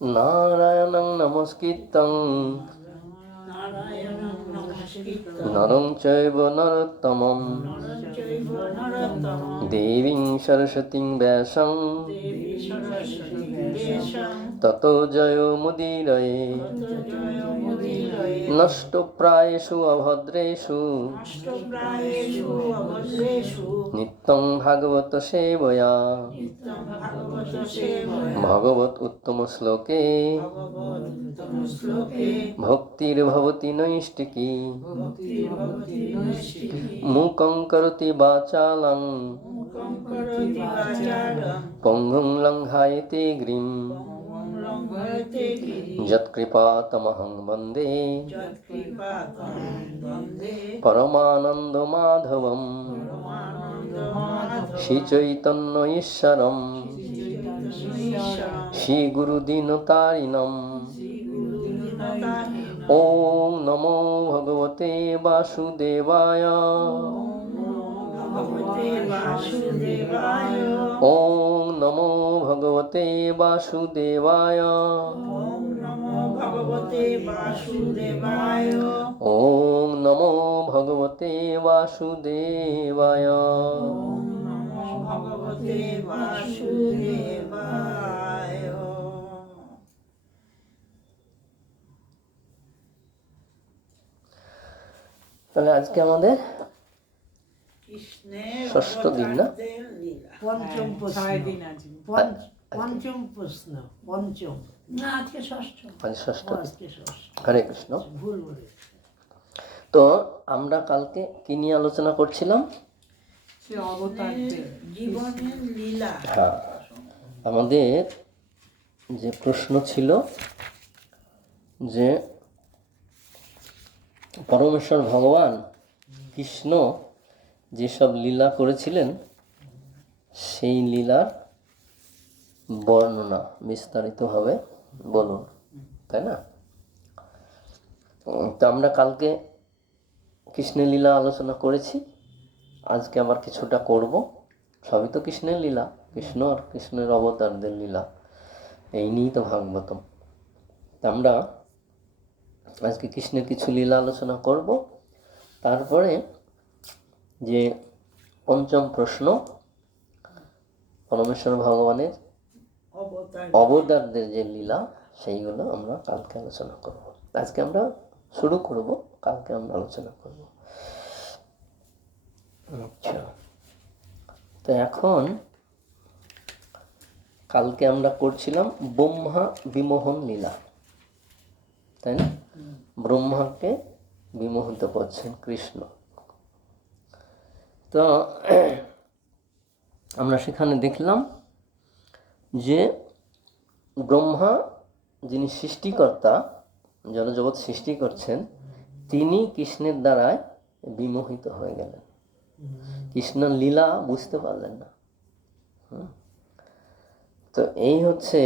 নারায়ণং নমস্কৃত্যং নরং চৈব নরোত্তমং দেবীং সরস্বতীং ব্যাসং ততো জয়মুদীরয়ে নষ্টপ্রায়েষু অভদ্রেষু নিত্যং ভাগবত সেবয়া ভগবত উত্তম শ্লোকে ভক্তির্ভবতি নৈষ্টিকী মূকং করোতি বাচালং পঙ্গুং লঙ্ঘায়তে গিরিম যৎকৃপাতমহং বন্দে পরমানন্দ মাধবম শ্রীচৈতন্য ঈশ্বরম শ্রীগুরুদীনতারিণম। ওম নমো ভগবতে বাসুদেবায়। ওম নমো ভগবতে বাসুদেবায়। ওম নমো ভগবতে বাসুদেবায়। তাহলে আজকে আমাদের ষষ্ঠ দিন, না? পঞ্চম প্রশ্ন। পঞ্চম প্রশ্ন। পঞ্চম না, আজকে ষষ্ঠ। ষষ্ঠ। আজকে ষষ্ঠ। হরে কৃষ্ণ। ভুল বলে। তো আমরা কালকে কি নিয়ে আলোচনা করছিলাম? জীবনের লীলা। হ্যাঁ, আমাদের যে প্রশ্ন ছিল যে পরমেশ্বর ভগবান কৃষ্ণ যেসব লীলা করেছিলেন সেই লীলার বর্ণনা বিস্তারিতভাবে বলুন, তাই না? তো আমরা কালকে কৃষ্ণের লীলা আলোচনা করেছি, আজকে আবার কিছুটা করব। সবই তো কৃষ্ণের লীলা, কৃষ্ণ আর কৃষ্ণের অবতারদের লীলা, এই নিয়েই তো ভাগবতম। তা আমরা আজকে কৃষ্ণের কিছু লীলা আলোচনা করব। তারপরে যে পঞ্চম প্রশ্ন, পরমেশ্বর ভগবানের অবতারদের যে লীলা, সেইগুলো আমরা কালকে আলোচনা করব। আজকে আমরা শুরু করব, কালকে আমরা আলোচনা করব। আচ্ছা, তো এখন কালকে আমরা করছিলাম ব্রহ্মা বিমোহন লীলা, তাই না? ব্রহ্মাকে বিমোহিত করছেন কৃষ্ণ। তো আমরা সেখানে দেখলাম যে ব্রহ্মা, যিনি সৃষ্টিকর্তা, জড়জগৎ সৃষ্টি করছেন, তিনি কৃষ্ণের দ্বারায় বিমোহিত হয়ে গেলেন। কৃষ্ণের লীলা বুঝতে পারলেন না। তো এই হচ্ছে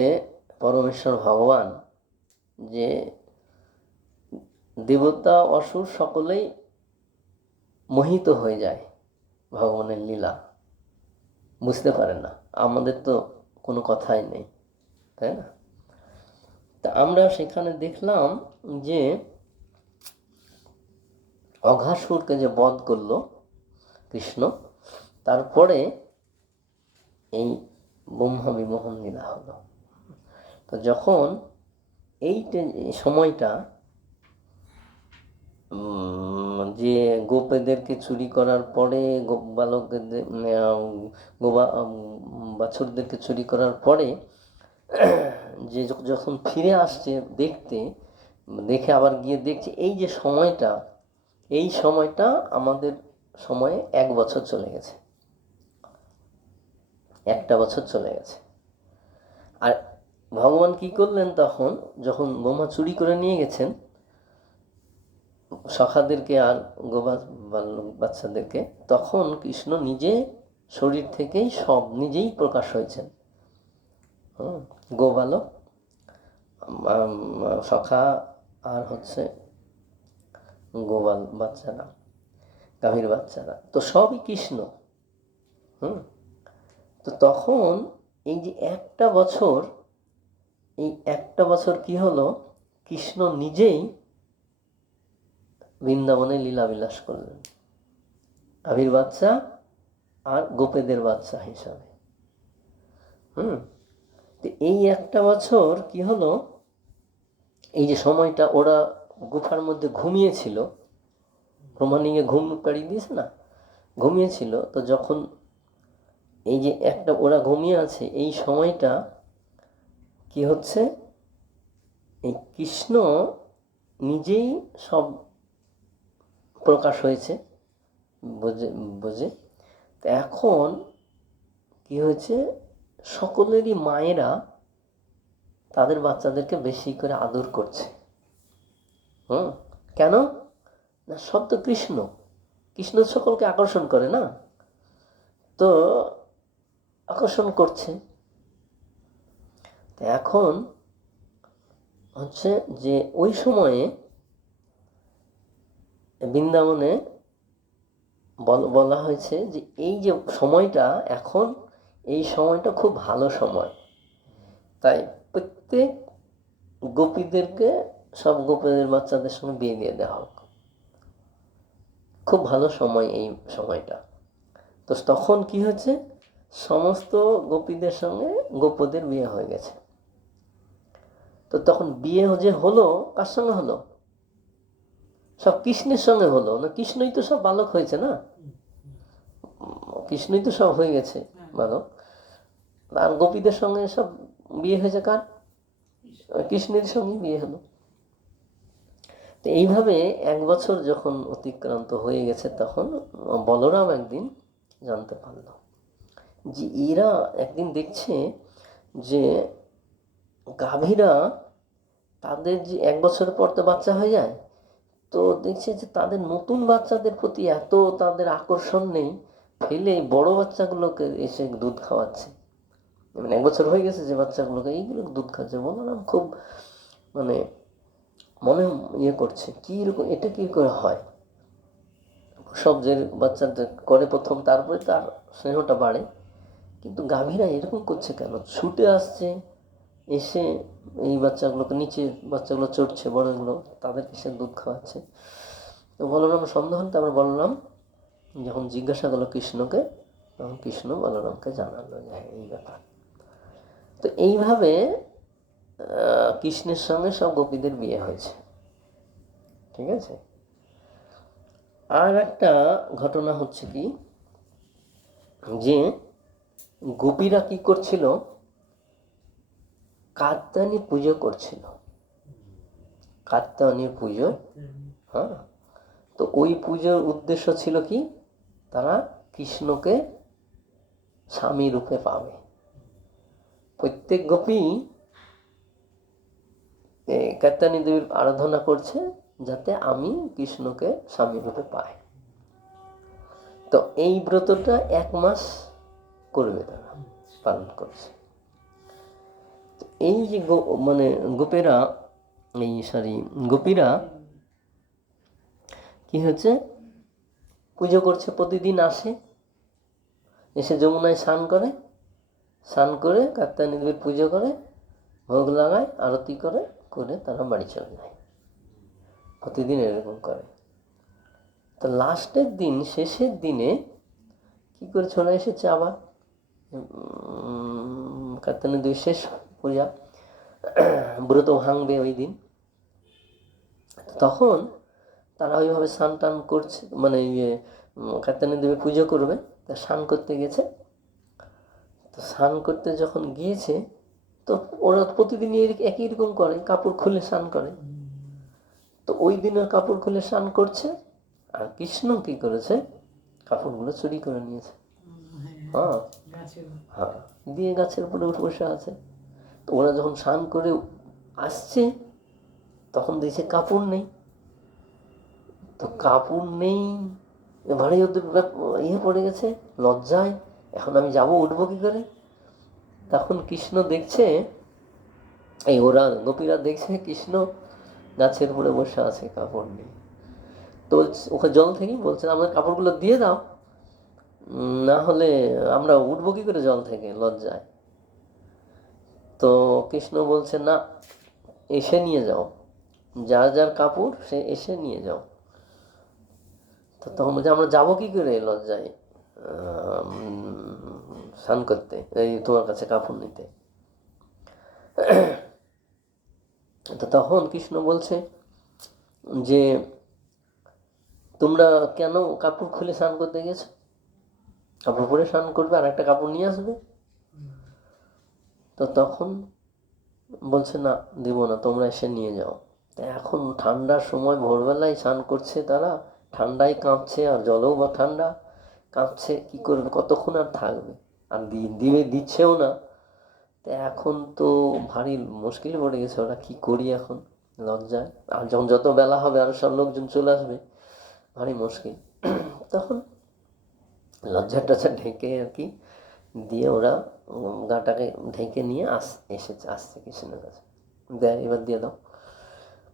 পরমেশ্বর ভগবান, যে দেবতা অসুর সকলেই মোহিত হয়ে যায় ভগবানের লীলা, বুঝতে পারে না। আমাদের তো কোনো কথাই নেই, তাই না? তা আমরা সেখানে দেখলাম যে অঘাসুরকে যে বধ করলো কৃষ্ণ, তারপরে এই ব্রহ্মা বিমোহন লীলা হলো। তো যখন এই সময়টা যে গোপেদেরকে চুরি করার পরে, বালকদের বাছুরদেরকে চুরি করার পরে যে যখন ফিরে আসছে দেখে আবার গিয়ে দেখছে এই যে সময়টা, এই সময়টা আমাদের সময়ে 1 বছর চলে গেছে, 1টা বছর চলে গেছে। আর ভগবান কি করলেন তখন, যখন ব্রহ্মা চুরি করে নিয়ে গেছেন সখাদেরকে আর বাচ্চাদেরকে, তখন কৃষ্ণ নিজে শরীর থেকেই সব নিজেই প্রকাশ হয়েছেন। গোবালক, সখা, আর হচ্ছে গোপাল বাচ্চারা, গাভীর বাচ্চারা, তো সবই কৃষ্ণ। তো তখন এই যে 1টা বছর এই একটা বছর কি হলো, কৃষ্ণ নিজেই বৃন্দাবনে লীলাবিলাস করলেন, আবির বাচ্চা আর গোপেদের বাচ্চা হিসাবে। তো এই একটা বছর কি হলো, এই যে সময়টা ওরা গুফার মধ্যে ঘুমিয়েছিল, ব্রহ্মানিকে ঘুম পাড়িয়ে দিয়েছে না, ঘুমিয়েছিল। তো যখন এই যে একটা ওরা ঘুমিয়ে আছে, এই সময়টা কি হচ্ছে, এই কৃষ্ণ নিজেই সব প্রকাশ হয়েছে বুঝে বুঝে। তো এখন কি হয়েছে, সকলেরই মায়েরা তাদের বাচ্চাদেরকে বেশি করে আদর করছে। কেন না, সব তো কৃষ্ণ, কৃষ্ণ সকলকে আকর্ষণ করে না, তো আকর্ষণ করছে। তো এখন হচ্ছে যে ওই সময়ে বৃন্দাবনে বলা হয়েছে যে এই যে সময়টা, এখন এই সময়টা খুব ভালো সময়, তাই প্রত্যেক গোপীদেরকে সব গোপীদের বাচ্চাদের সঙ্গে বিয়ে দিয়ে দেওয়া হোক, খুব ভালো সময় এই সময়টা। তো তখন কি হচ্ছে, সমস্ত গোপীদের সঙ্গে গোপদের বিয়ে হয়ে গেছে। তো তখন বিয়ে যে হলো, কার সঙ্গে হলো, সব কৃষ্ণের সঙ্গে হলো না, কৃষ্ণই তো সব বালক হয়েছে না, কৃষ্ণই তো সব হয়ে গেছে বালক। আর গোপীদের সঙ্গে সব বিয়ে হয়েছে কার, কৃষ্ণের সঙ্গে বিয়ে হলো। তো এইভাবে এক বছর যখন অতিক্রান্ত হয়ে গেছে, তখন বলরাম একদিন জানতে পারল যে এরা একদিন দেখছে যে গাভীরা, তাদের যে এক বছর পর তো বাচ্চা হয়ে যায়, তো দেখছে যে তাদের নতুন বাচ্চাদের প্রতি এত তাদের আকর্ষণ নেই, ফেলে বড় বাচ্চাগুলোকে এসে দুধ খাওয়াচ্ছে। মানে এক বছর হয়ে গেছে যে বাচ্চাগুলোকে, এইগুলো দুধ খাচ্ছে। বললাম খুব মানে মনে করছে কি রকম, এটা কি করে হয়, সব যে বাচ্চাদের করে প্রথম, তারপরে তার স্নেহটা বাড়ে, কিন্তু গাভীরা এরকম করছে কেন, ছুটে আসছে, এসে এই বাচ্চাগুলোকে, নিচে বাচ্চাগুলো চড়ছে বড়গুলো, তাদেরকে এসে দুধ খাওয়াচ্ছে। তো বলরাম সন্দেহ হল। তারপর বলরাম যখন জিজ্ঞাসা করলো কৃষ্ণকে, তখন কৃষ্ণ বলরামকে জানালো যে হ্যাঁ এই ব্যাপার। তো এইভাবে কৃষ্ণের সঙ্গে সব গোপীদের বিয়ে হয়েছে, ঠিক আছে। আর একটা ঘটনা হচ্ছে কি, যে গোপীরা কি করছিল, কাত্যায়নী পুজো করছিল, কাত্যায়নী পুজো। হ্যাঁ, তো ওই পুজোর উদ্দেশ্য ছিল কি, তারা কৃষ্ণকে স্বামী রূপে পাবে। প্রত্যেক গোপী কাত্যায়নী দেবীর আরাধনা করছে যাতে আমি কৃষ্ণকে স্বামী রূপে পাই। তো এই ব্রতটা 1 মাস করবে, তারা পালন করছে। এই যে মানে গোপীরা কি হচ্ছে, পুজো করছে, প্রতিদিন আসে, এসে যমুনায় স্নান করে কাত্যায়নী দেবীর পুজো করে, ভোগ লাগায়, আরতি করে তারা বাড়ি চলে যায়। প্রতিদিন এরকম করে। তো লাস্টের দিন, শেষের দিনে কি করে চলে এসেছে আবার কাত্যায়নী দেবীর শেষ পূজা, ব্রত ভাঙবে ওই দিন। তখন তারা ওইভাবে স্নান টান করছে, মানে কাত্যায়নী দেবী পুজো করবে, তা স্নান করতে গেছে। তো স্নান করতে যখন গিয়েছে, তো ওরা প্রতিদিন একই রকম করে, কাপড় খুলে স্নান করে। তো ওই দিনের কাপড় খুলে স্নান করছে, আর কৃষ্ণ কি করেছে, কাপড়গুলো চুরি করে নিয়েছে। হ্যাঁ হ্যাঁ, দিয়ে গাছের উপরে উঠে বসে আছে। তো ওরা যখন স্নান করে আসছে, তখন দেখছে কাপড় নেই। তো কাপড় নেই, ভারী ওদের পড়ে গেছে, লজ্জায় এখন আমি যাব, উঠবো কি করে। তখন কৃষ্ণ দেখছে, ওরা গোপীরা দেখছে কৃষ্ণ গাছের উপরে বসে আছে, কাপড় নেই। তো ওকে জল থেকেই বলছে, আমাদের কাপড়গুলো দিয়ে দাও, না হলে আমরা উঠবো কি করে জল থেকে, লজ্জায়। তো তো কৃষ্ণ বলছে না, এসে নিয়ে যাও, যার যার কাপড় সে এসে নিয়ে যাও। তো তখন বলছে আমরা যাবো কি করে লজ্জায় স্নান করতে, এই তোমার কাছে কাপড় নিতে। তো তখন কৃষ্ণ বলছে যে তোমরা কেন কাপড় খুলে স্নান করতে গেছো? কাপড় পরে স্নান করবে আর একটা কাপড় নিয়ে আসবে। তো তখন বলছে না, দেবো না, তোমরা এসে নিয়ে যাও। তা এখন ঠান্ডার সময় ভোরবেলায় স্নান করছে, তারা ঠান্ডায় কাঁপছে, আর জলও বা ঠান্ডা, কাঁপছে, কি করবে, কতক্ষণ আর থাকবে, আর দিবে দিচ্ছেও না। তো এখন তো ভারী মুশকিল পড়ে গেছে, ওরা কি করি এখন লজ্জায়। আর যখন যত বেলা হবে আরো সব লোকজন চলে আসবে, ভারী মুশকিল। তখন লজ্জা টজ্জা ঢেকে আর কি দিয়ে ওরা গাটাকে ঢেকে নিয়ে আসছে কৃষ্ণের কাছে। দেয়, এবার দিয়ে দাও।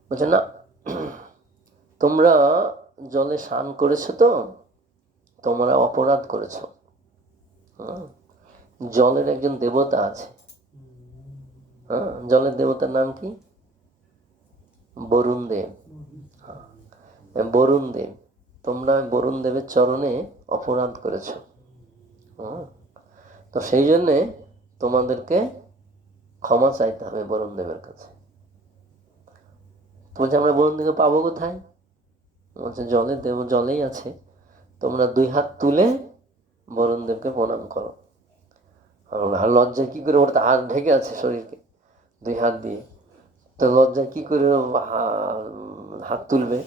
বলছে না, তোমরা জলে স্নান করেছো তো তোমরা অপরাধ করেছো। জলের একজন দেবতা আছে, হ্যাঁ, জলের দেবতার নাম কি? বরুণ দেব। বরুণ দেব, তোমরা বরুণ দেবের চরণে অপরাধ করেছো। তো সেই জন্যে তোমাদেরকে ক্ষমা চাইতে হবে বরুণ দেবের কাছে। বলছে আমরা বরুণ দেবকে পাবো কোথায়? বলছে জলের দেব জলেই আছে, তোমরা 2 হাত তুলে বরুণ দেবকে প্রণাম করো। আর লজ্জায় কি করে, ওর তো হাত ঢেকে আছে শরীরকে 2 হাত দিয়ে, তো লজ্জায় কি করে হাত তুলবে?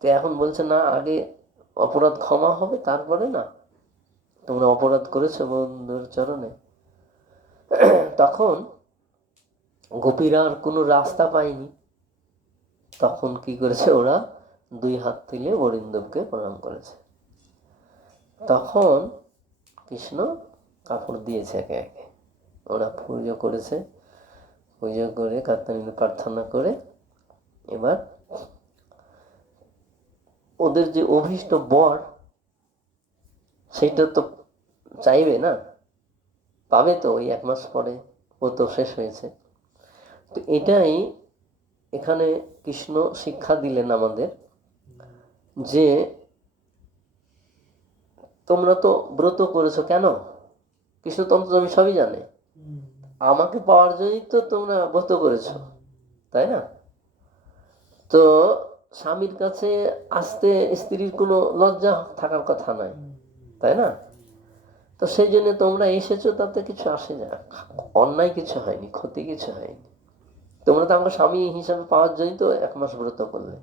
তো এখন বলছে না, আগে অপরাধ ক্ষমা হবে, তারপরে না, তোমরা অপরাধ করেছো বরুণের চরণে। তখন গোপীরা আর কোনো রাস্তা পায়নি, তখন কি করেছে, ওরা 2 হাত তুলে বরুণদেবকে প্রণাম করেছে। তখন কৃষ্ণ কাপড় দিয়েছে একে একে, ওরা পুজো করেছে, পুজো করে কাত্যায়নী প্রার্থনা করে এবার ওদের যে অভীষ্ট বর সেটা তো চাইবে না, পাবে তো ওই 1 মাস পরে, ও তো শেষ হয়েছে। তো এটাই এখানে কৃষ্ণ শিক্ষা দিলেন আমাদের, যে তোমরা তো ব্রত করেছো কেন? কৃষ্ণ তন্ত্র আমি সবই জানে, আমাকে পাওয়ার জন্যই তো তোমরা ব্রত করেছো, তাই না? তো স্বামীর কাছে আসতে স্ত্রীর কোনো লজ্জা থাকার কথা নয়, তাই না? তো সেই জন্য তোমরা এসেছো, তাতে কিছু আসে যায়, অন্যায় কিছু হয়নি, ক্ষতি কিছু হয়নি। তোমরা তো আমাকে স্বামী হিসাবে পাওয়ার জন্যই তো 1 মাস ব্রত করলে।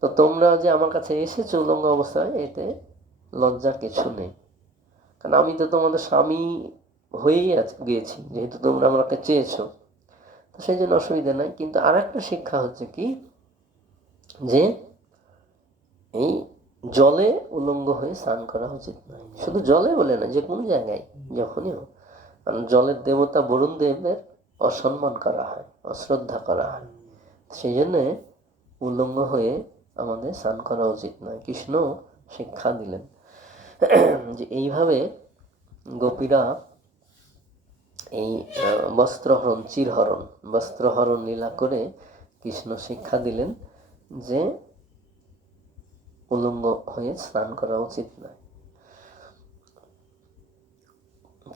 তো তোমরা যে আমার কাছে এসেছো উলঙ্গ অবস্থায়, এতে লজ্জার কিছু নেই, কারণ আমি তো তোমাদের স্বামী হয়েই গিয়েছি, যেহেতু তোমরা আমাকে চেয়েছো, তো সেই জন্য অসুবিধা নাই। কিন্তু আর একটা শিক্ষা হচ্ছে কি, যে এই জলে উলঙ্গ হয়ে স্নান করা উচিত নয়। শুধু জলে বলে না, যে কোনো জায়গায় যখনই হোক, কারণ জলের দেবতা বরুণ দেবের অসম্মান করা হয়, অশ্রদ্ধা করা হয়, সেই জন্যে উলঙ্গ হয়ে আমাদের স্নান করা উচিত নয়। কৃষ্ণ শিক্ষা দিলেন যে এইভাবে গোপীরা এই বস্ত্রহরণ, চিরহরণ, বস্ত্রহরণ লীলা করে কৃষ্ণ শিক্ষা দিলেন যে উলঙ্গ হয়ে স্নান করা উচিত নয়।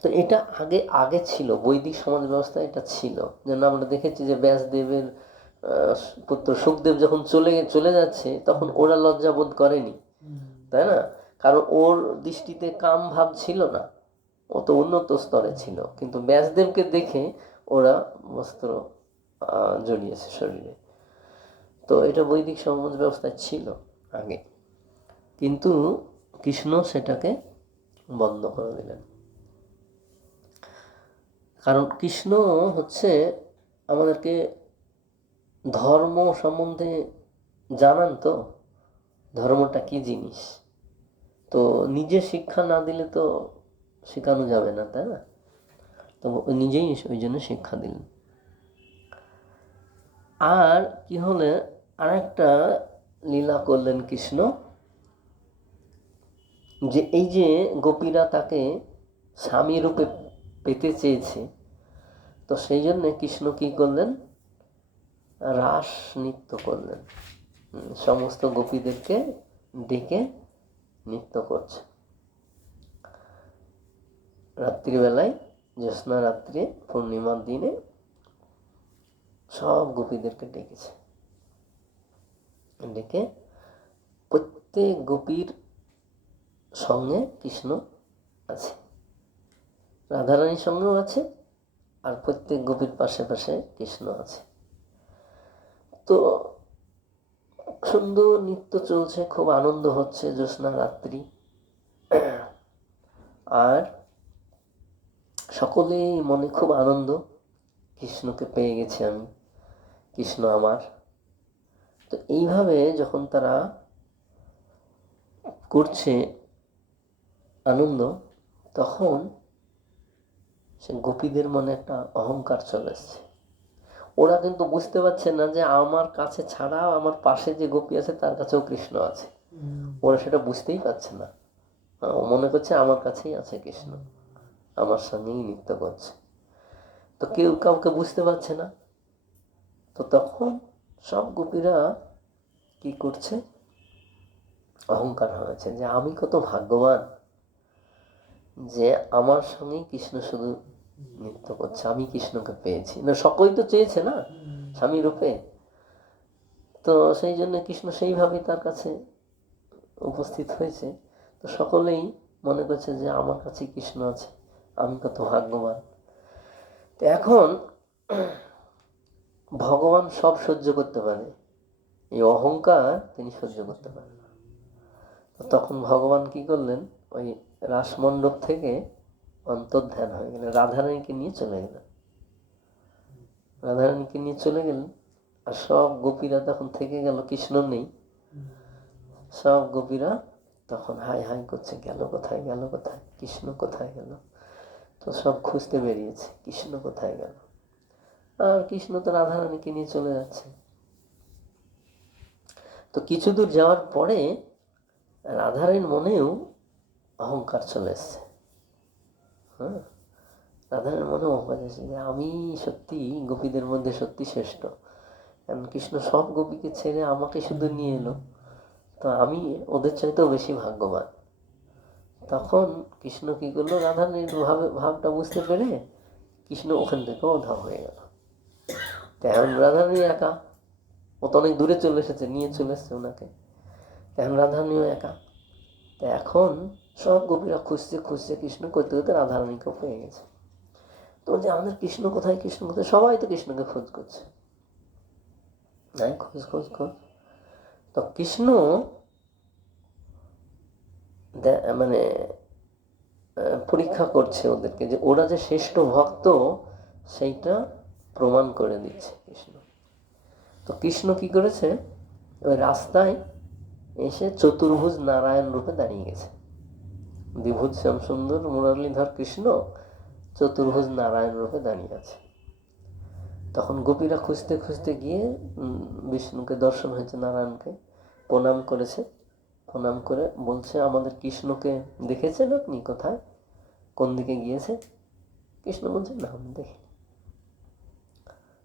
তো এটা আগে ছিল, বৈদিক সমাজ ব্যবস্থা এটা ছিল। যেন আমরা দেখেছি যে ব্যাসদেবের পুত্র সুখদেব যখন চলে যাচ্ছে, তখন ওরা লজ্জা বোধ করেনি, তাই না? কারণ ওর দৃষ্টিতে কাম ভাব ছিল না, ও তো উন্নত স্তরে ছিল, কিন্তু ব্যাসদেবকে দেখে ওরা বস্ত্র জড়িয়েছে শরীরে। তো এটা বৈদিক সমাজ ব্যবস্থা ছিল আগে, কিন্তু কৃষ্ণ সেটাকে বন্ধ করে দিলেন। কারণ কৃষ্ণ হচ্ছে আমাদেরকে ধর্ম সম্বন্ধে জানান, তো ধর্মটা কি জিনিস, তো নিজে শিক্ষা না দিলে তো শেখানো যাবে না, তাই না? তো নিজেই ওই জন্য শিক্ষা দিলেন। আর কি হলে আরেকটা লীলা করলেন কৃষ্ণ, যে এই যে গোপীরা তাকে স্বামী রূপে পেতে চেয়েছে, তো সেই জন্যে কৃষ্ণ কি করলেন, রাস নৃত্য করলেন, সমস্ত গোপীদেরকে ডেকে নৃত্য করছে। রাত্রিবেলায়, জ্যোৎস্না রাত্রে, পূর্ণিমার দিনে সব গোপীদেরকে ডেকেছে। ডেকে প্রত্যেক গোপীর সঙ্গে কৃষ্ণ আছে, রাধারানীর সঙ্গেও আছে, আর প্রত্যেক গোপীর পাশে পাশে কৃষ্ণ আছে। তো সুন্দর নৃত্য চলছে, খুব আনন্দ হচ্ছে, জ্যোৎস্না রাত্রি। আর সকলেই মনে খুব আনন্দ, কৃষ্ণকে পেয়ে গেছি আমি, কৃষ্ণ আমার। তো এইভাবে যখন তারা করছে আনন্দ, তখন সে গোপীদের মনে একটা অহংকার চলে এসছে। ওরা কিন্তু বুঝতে পারছে না যে আমার কাছে ছাড়া আমার পাশে যে গোপী আছে তার কাছেও কৃষ্ণ আছে। ওরা সেটা বুঝতেই পারছে না, মনে করছে আমার কাছেই আছে কৃষ্ণ, আমার সঙ্গেই নৃত্য করছে। তো কেউ কাউকে বুঝতে পারছে না। তো তখন সব গোপীরা কি করছে, অহংকার হয়েছে যে আমি কত ভাগ্যবান যে আমার সঙ্গেই কৃষ্ণ শুধু নৃত্য করছে, আমি কৃষ্ণকে পেয়েছি। না, সকলেই তো চেয়েছে না স্বামী রূপে। তো সেই জন্য কৃষ্ণ সেইভাবেই তার কাছে উপস্থিত হয়েছে। তো সকলেই মনে করছে যে আমার কাছে কৃষ্ণ আছে, আমি কত ভাগ্যবান। তো এখন ভগবান সব সহ্য করতে পারে, এই অহংকার তিনি সহ্য করতে পারেন। তখন ভগবান কি করলেন, ওই রাসমণ্ডপ থেকে অন্তর্ধান হয়ে গেলেন, রাধারানীকে নিয়ে চলে গেলেন। রাধারানীকে নিয়ে চলে গেলেন, আর সব গোপীরা তখন থেকে গেল, কৃষ্ণ নেই। সব গোপীরা তখন হাই হাই করছে, গেল কোথায়, গেল কোথায়, কৃষ্ণ কোথায় গেল। তো সব খুঁজতে বেরিয়েছে, কৃষ্ণ কোথায় গেল। আর কৃষ্ণ তো রাধারানীকে নিয়ে চলে যাচ্ছে। তো কিছু দূর যাওয়ার পরে রাধারানীর মনেও অহংকার চলে এসছে। হ্যাঁ, রাধারানীর মনে অহংকার এসেছে যে আমি সত্যি গোপীদের মধ্যে সত্যি শ্রেষ্ঠ, কারণ কৃষ্ণ সব গোপীকে ছেড়ে আমাকে শুধু নিয়ে এলো, তো আমি ওদের চাইতেও বেশি ভাগ্যবান। তখন কৃষ্ণ কি করলো, রাধারানীর ভাবটা বুঝতে পেরে কৃষ্ণ ওখান থেকে উধাও হয়ে গেল। এখন রাধারানী একা, ও তো অনেক দূরে চলে এসেছে, নিয়ে চলে এসছে ওনাকে। এখন রাধারানীও একা। তো এখন সব গোপীরা খুঁজছে খুঁজছে, কৃষ্ণ করতে করতে রাধারানীকেও পেয়ে গেছে। তো যে আমাদের কৃষ্ণ কোথায়, কৃষ্ণ কোথায়, সবাই তো কৃষ্ণকে খোঁজ করছে, নাই খোঁজ খোঁজ খোঁজ। তো কৃষ্ণ মানে পরীক্ষা করছে ওদেরকে, যে ওরা যে শ্রেষ্ঠ ভক্ত সেইটা প্রমাণ করে দিচ্ছে কৃষ্ণ। তো কৃষ্ণ কি করেছে, ওই রাস্তায় এসে চতুর্ভুজ নারায়ণ রূপে দাঁড়িয়ে গেছে। দ্বিভুজ শ্যামসুন্দর মুরলীধর কৃষ্ণ চতুর্ভুজ নারায়ণ রূপে দাঁড়িয়ে আছে। তখন গোপীরা খুঁজতে খুঁজতে গিয়ে বিষ্ণুকে দর্শন হয়েছে, নারায়ণকে প্রণাম করেছে। প্রণাম করে বলছে, আমাদের কৃষ্ণকে দেখেছেন আপনি, কোথায়, কোন দিকে গিয়েছে? কৃষ্ণ বলছে, না আমি দেখি,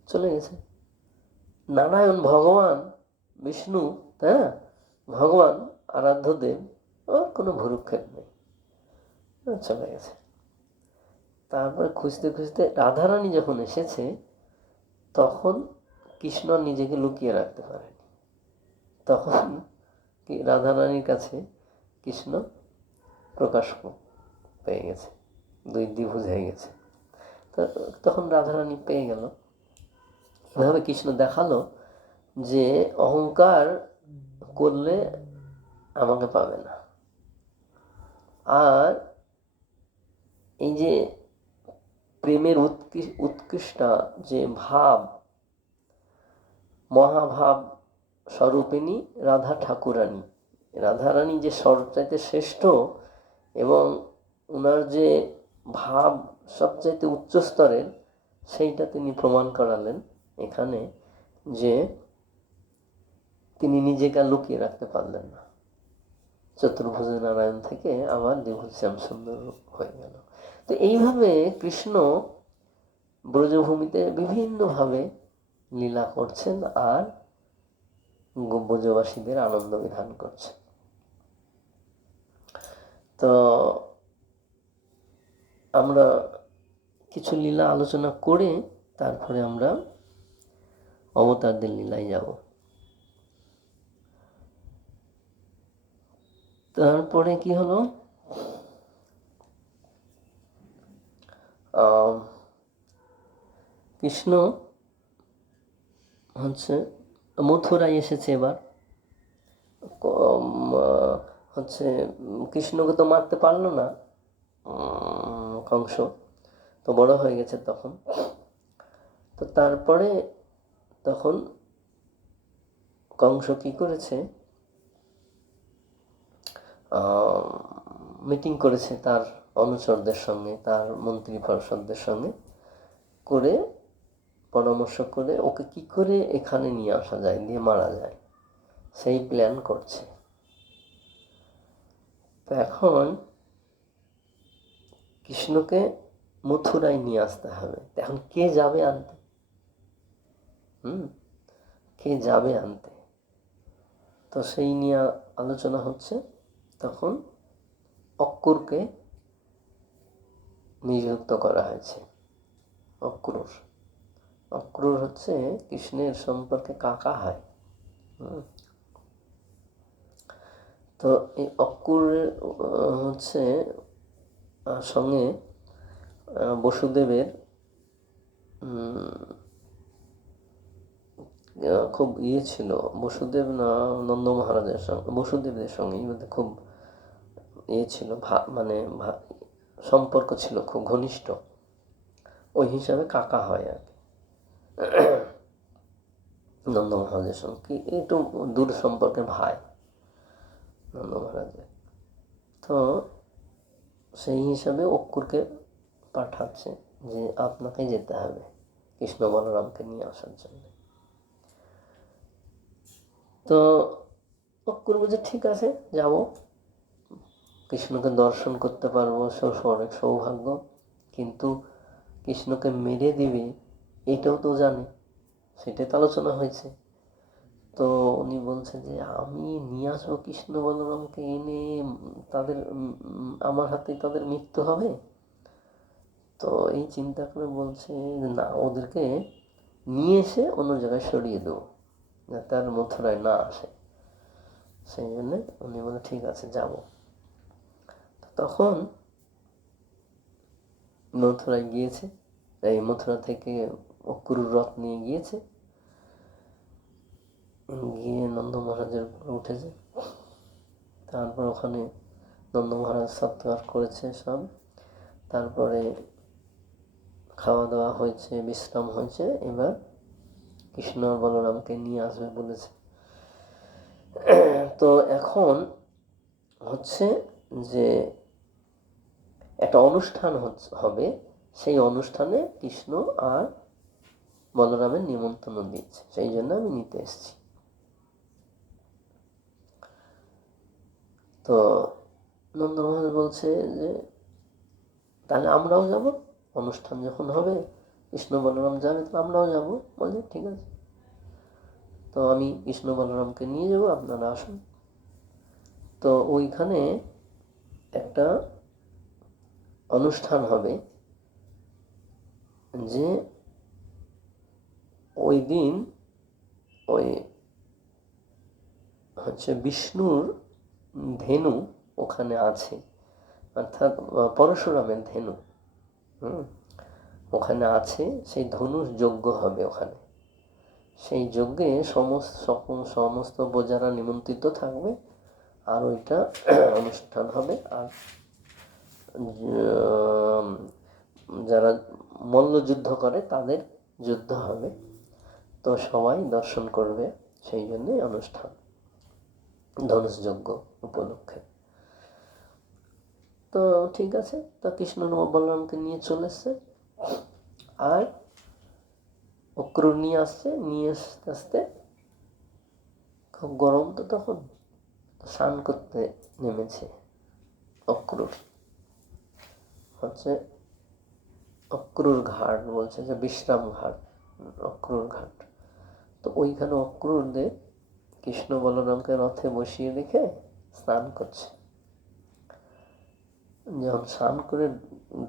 চলে গেছে। নারায়ণ ভগবান বিষ্ণু, হ্যাঁ, ভগবান আরাধ্য দেব, ওর কোনো ভুরুক্ষেপ নেই, চলে গেছে। তারপরে খুঁজতে খুঁজতে রাধারানী যখন এসেছে, তখন কৃষ্ণ নিজেকে লুকিয়ে রাখতে পারেনি। তখন রাধারানীর কাছে কৃষ্ণ প্রকাশ পেয়ে গেছে, দুই দ্বিভুজ হয়ে গেছে। তখন রাধারানী পেয়ে গেল। এভাবে কৃষ্ণ দেখালো যে অহংকার করলে আমাকে পাবে না। আর এই যে প্রেমের উৎকৃষ্ট যে ভাব, মহাভাব স্বরূপিণী রাধা ঠাকুরানী, রাধারানী যে সবচাইতে শ্রেষ্ঠ এবং ওনার যে ভাব সবচাইতে উচ্চ স্তরের, সেইটা তিনি প্রমাণ করালেন এখানে, যে তিনি নিজেকে লুকিয়ে রাখতে পারলেন না। চতুর্ভুজ নারায়ণ থেকে আবার দ্বিভুজ শ্যামসুন্দর হয়ে গেল। তো এইভাবে কৃষ্ণ ব্রজভূমিতে বিভিন্নভাবে লীলা করছেন আর ব্রজবাসীদের আনন্দ বিধান করছেন। তো আমরা কিছু লীলা আলোচনা করে তারপরে আমরা অবতারদের লীলায় যাব। তারপরে কি হলো, কৃষ্ণ হচ্ছে মথুরায় এসেছে এবার। হচ্ছে কৃষ্ণকে তো মারতে পারলো না কংস, তো বড় হয়ে গেছে তখন। তো তারপরে তখন কংস কি করেছে, মিটিং করেছে তার অনুচরদের সঙ্গে, তার মন্ত্রী পরিষদদের সঙ্গে করে পরামর্শ করে ওকে কি করে এখানে নিয়ে আসা যায়, দিয়ে মারা যায়, সেই প্ল্যান করছে। তো এখন কৃষ্ণকে মথুরায় নিয়ে আসতে হবে। এখন কে যাবে আনতে? কে যাবে আনতে? তো সেই নিয়ে আলোচনা হচ্ছে। তখন অক্রুরকে নিযুক্ত করা হয়েছে। অক্রুর হচ্ছে কৃষ্ণের সম্পর্কে কাকা হয়। তো এই অক্রুরের হচ্ছে সঙ্গে বসুদেবের খুব ছিল। বসুদেব না নন্দ মহারাজের সঙ্গে, বসুদেবদের সঙ্গে খুব ছিল, মানে সম্পর্ক ছিল খুব ঘনিষ্ঠ। ওই হিসাবে কাকা হয় আর কি নন্দ মহারাজের সঙ্গে, কি একটু দূর সম্পর্কের ভাই নন্দ মহারাজের। তো সেই হিসাবে অক্রুরকে পাঠাচ্ছে যে আপনাকে যেতে হবে কৃষ্ণ বলরামকে নিয়ে আসার জন্য। তো অক্রুর বলছে ঠিক আছে, যাব, কৃষ্ণকে দর্শন করতে পারবো, অনেক সৌভাগ্য। কিন্তু কৃষ্ণকে মেরে দিবে এটাও তো জানে, সেটাই তো আলোচনা হয়েছে। তো উনি বলছে যে আমি নিয়ে আসবো কৃষ্ণ বলরামকে, এনে তাদের আমার হাতে তাদের মৃত্যু হবে। তো এই চিন্তা করে বলছে না, ওদেরকে নিয়ে এসে অন্য জায়গায় সরিয়ে দেবো, যাতে আর মথুরায় না আসে। সেই জন্যে উনি বলে ঠিক আছে, যাব। তখন মথুরায় গিয়েছে, এই মথুরা থেকে অক্রুর রথ নিয়ে গিয়েছে, গিয়ে নন্দ মহারাজের উপরে উঠেছে। তারপর ওখানে নন্দ মহারাজ সৎকার করেছে সব। তারপরে খাওয়া দাওয়া হয়েছে, বিশ্রাম হয়েছে। এবার কৃষ্ণ বলরামকে নিয়ে আসবে বলেছে। তো এখন হচ্ছে যে একটা অনুষ্ঠান হবে, সেই অনুষ্ঠানে কৃষ্ণ আর বলরামের নিমন্ত্রণ দিয়েছে, সেই জন্য আমি নিতে এসেছি। তো নন্দ মহারাজ বলছে যে তাহলে আমরাও যাব, অনুষ্ঠান যখন হবে কৃষ্ণ বলরাম যাবে, তো আমরাও যাব। বলে ঠিক আছে, তো আমি কৃষ্ণ বলরামকে নিয়ে যাব, আপনারা আসুন। তো ওইখানে একটা অনুষ্ঠান হবে, যে ওই দিন ওই হচ্ছে বিষ্ণুর ধেনু ওখানে আছে, অর্থাৎ পরশুরামের ধেনু ওখানে আছে। সেই ধনুষ যজ্ঞ হবে ওখানে। সেই যজ্ঞে সমস্ত প্রজারা নিমন্ত্রিত থাকবে, আর ওইটা অনুষ্ঠান হবে। আর যারা মল্লযুদ্ধ করে তাদের যুদ্ধ হবে, তো সবাই দর্শন করবে, সেই জন্যই অনুষ্ঠান ধনুষ যজ্ঞ উপলক্ষে। তো ঠিক আছে, তো কৃষ্ণ বলরামকে নিয়ে চলে এসছে, আর অক্রুর নিয়ে আসছে। নিয়ে আসতে আসতে খুব গরম, তো তখন স্নান করতে নেমেছে অক্রুর। হচ্ছে অক্রুর ঘাট বলছে, যে বিশ্রাম ঘাট, অক্রুর ঘাট। তো ওইখানে অক্রুরদের কৃষ্ণ বলরামকে রথে বসিয়ে রেখে স্নান করছে। যখন স্নান করে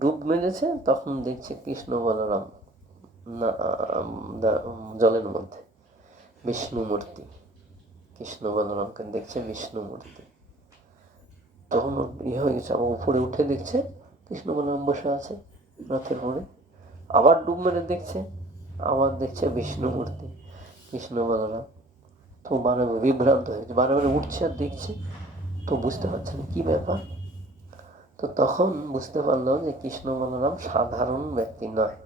ডুব মেরেছে তখন দেখছে কৃষ্ণ বলরাম জলের মধ্যে বিষ্ণু মূর্তি, কৃষ্ণ বলরামকে দেখছে বিষ্ণু মূর্তি। তখন হয়ে গেছে, আবার উপরে উঠে দেখছে কৃষ্ণ বলরাম বসে আছে রথের উপরে। আবার ডুব মেরে দেখছে, আবার দেখছে বিষ্ণু মূর্তি কৃষ্ণ বলরাম। তো বারবার বিভ্রান্ত হয়েছে, বারবার উঠছে আর দেখছে, তো বুঝতে পারছে না কি ব্যাপার। তো তখন বুঝতে পারলো যে কৃষ্ণ বলরাম সাধারণ ব্যক্তি নয়,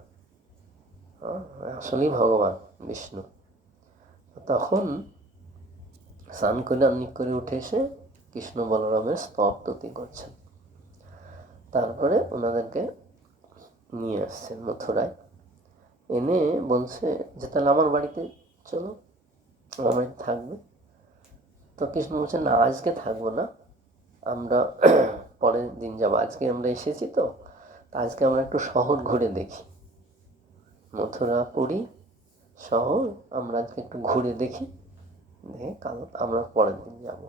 আসলেই ভগবান বিষ্ণু। তখন স্নান করে আন্নিক করে উঠে এসে কৃষ্ণ বলরামের স্তব স্তুতি করছেন। তারপরে ওনাদেরকে নিয়ে আসছেন মথুরায়, এনে বলছে যে তাহলে আমার বাড়িতে চলো, আমার বাড়িতে থাকবে। তো কৃষ্ণ বলছে না, আজকে থাকবো না, আমরা পরের দিন যাবো। আজকে আমরা এসেছি তো আজকে আমরা একটু শহর ঘুরে দেখি, মথুরা পুরী শহর আমরা আজকে একটু ঘুরে দেখি, দেখে কাল আমরা পরের দিন যাব,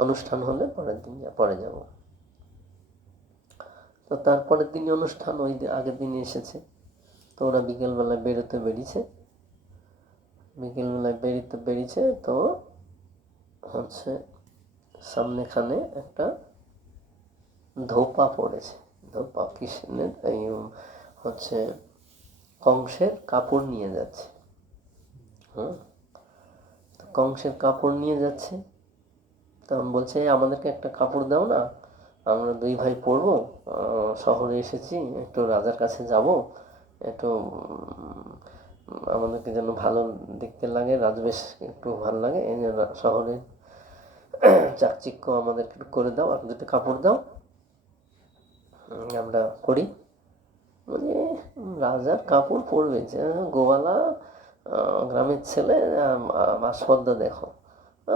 অনুষ্ঠান হলে পরের দিন পরে যাব। তো তারপরের দিনই অনুষ্ঠান, ওই আগের দিনই এসেছে। তো ওরা বিকেলবেলায় বেরিয়েছে, তো হচ্ছে সামনেখানে একটা ধোপা পড়েছে, ধোপা কৃষ্ণের এই হচ্ছে কংসের কাপড় নিয়ে যাচ্ছে। তো কংসের কাপড় নিয়ে যাচ্ছে, তখন বলছে আমাদেরকে একটা কাপড় দাও না, আমরা দুই ভাই পরবো, শহরে এসেছি, একটু রাজার কাছে যাব, একটু আমাদেরকে যেন ভালো দেখতে লাগে, রাজবেশ একটু ভালো লাগে, এই শহরে চাকচিক্য আমাদেরকে একটু করে দাও, আর দুটো কাপড় দাও, আমরা করি। মানে রাজার কাপড় পরবে, যে গোয়ালা গ্রামের ছেলে, আসপদ্দা দেখো,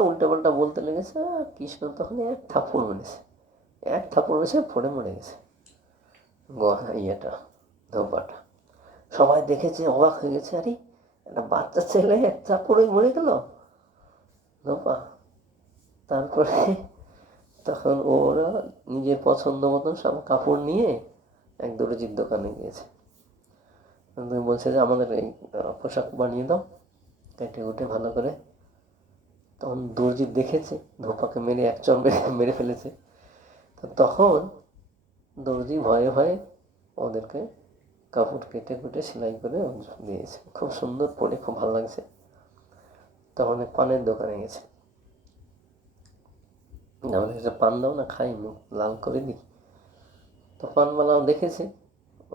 উল্টো পাল্টা বলতে লেগেছে। কৃষ্ণ তখন এক থাপ্পড় মেরেছে, পড়ে মরে গেছে ধোপাটা। সবাই দেখেছে, অবাক হয়ে গেছে, আরে একটা বাচ্চা ছেলে এক থাপ্পড়ে মরে গেল ধোপা। তারপরে তখন ওরা নিজের পছন্দ মতন সব কাপড় নিয়ে এক দর্জির দোকানে গিয়েছে, বলছে যে আমাদের এই পোশাক বানিয়ে দাও, কেটে উঠে ভালো করে। তখন দর্জি দেখেছে ধোপাকে মেরে এক চর মেরে ফেলেছে। তো তখন দর্জি ভয়ে ভয়ে ওদেরকে কাপড় কেটে কুটে সেলাই করে দিয়েছে, খুব সুন্দর পরে, খুব ভালো লাগছে। তখন পানের দোকানে গেছে, আমাদের কাছে পান দাও না, খাই, মুখ লাল করে দিই। তো পানওয়ালাও দেখেছে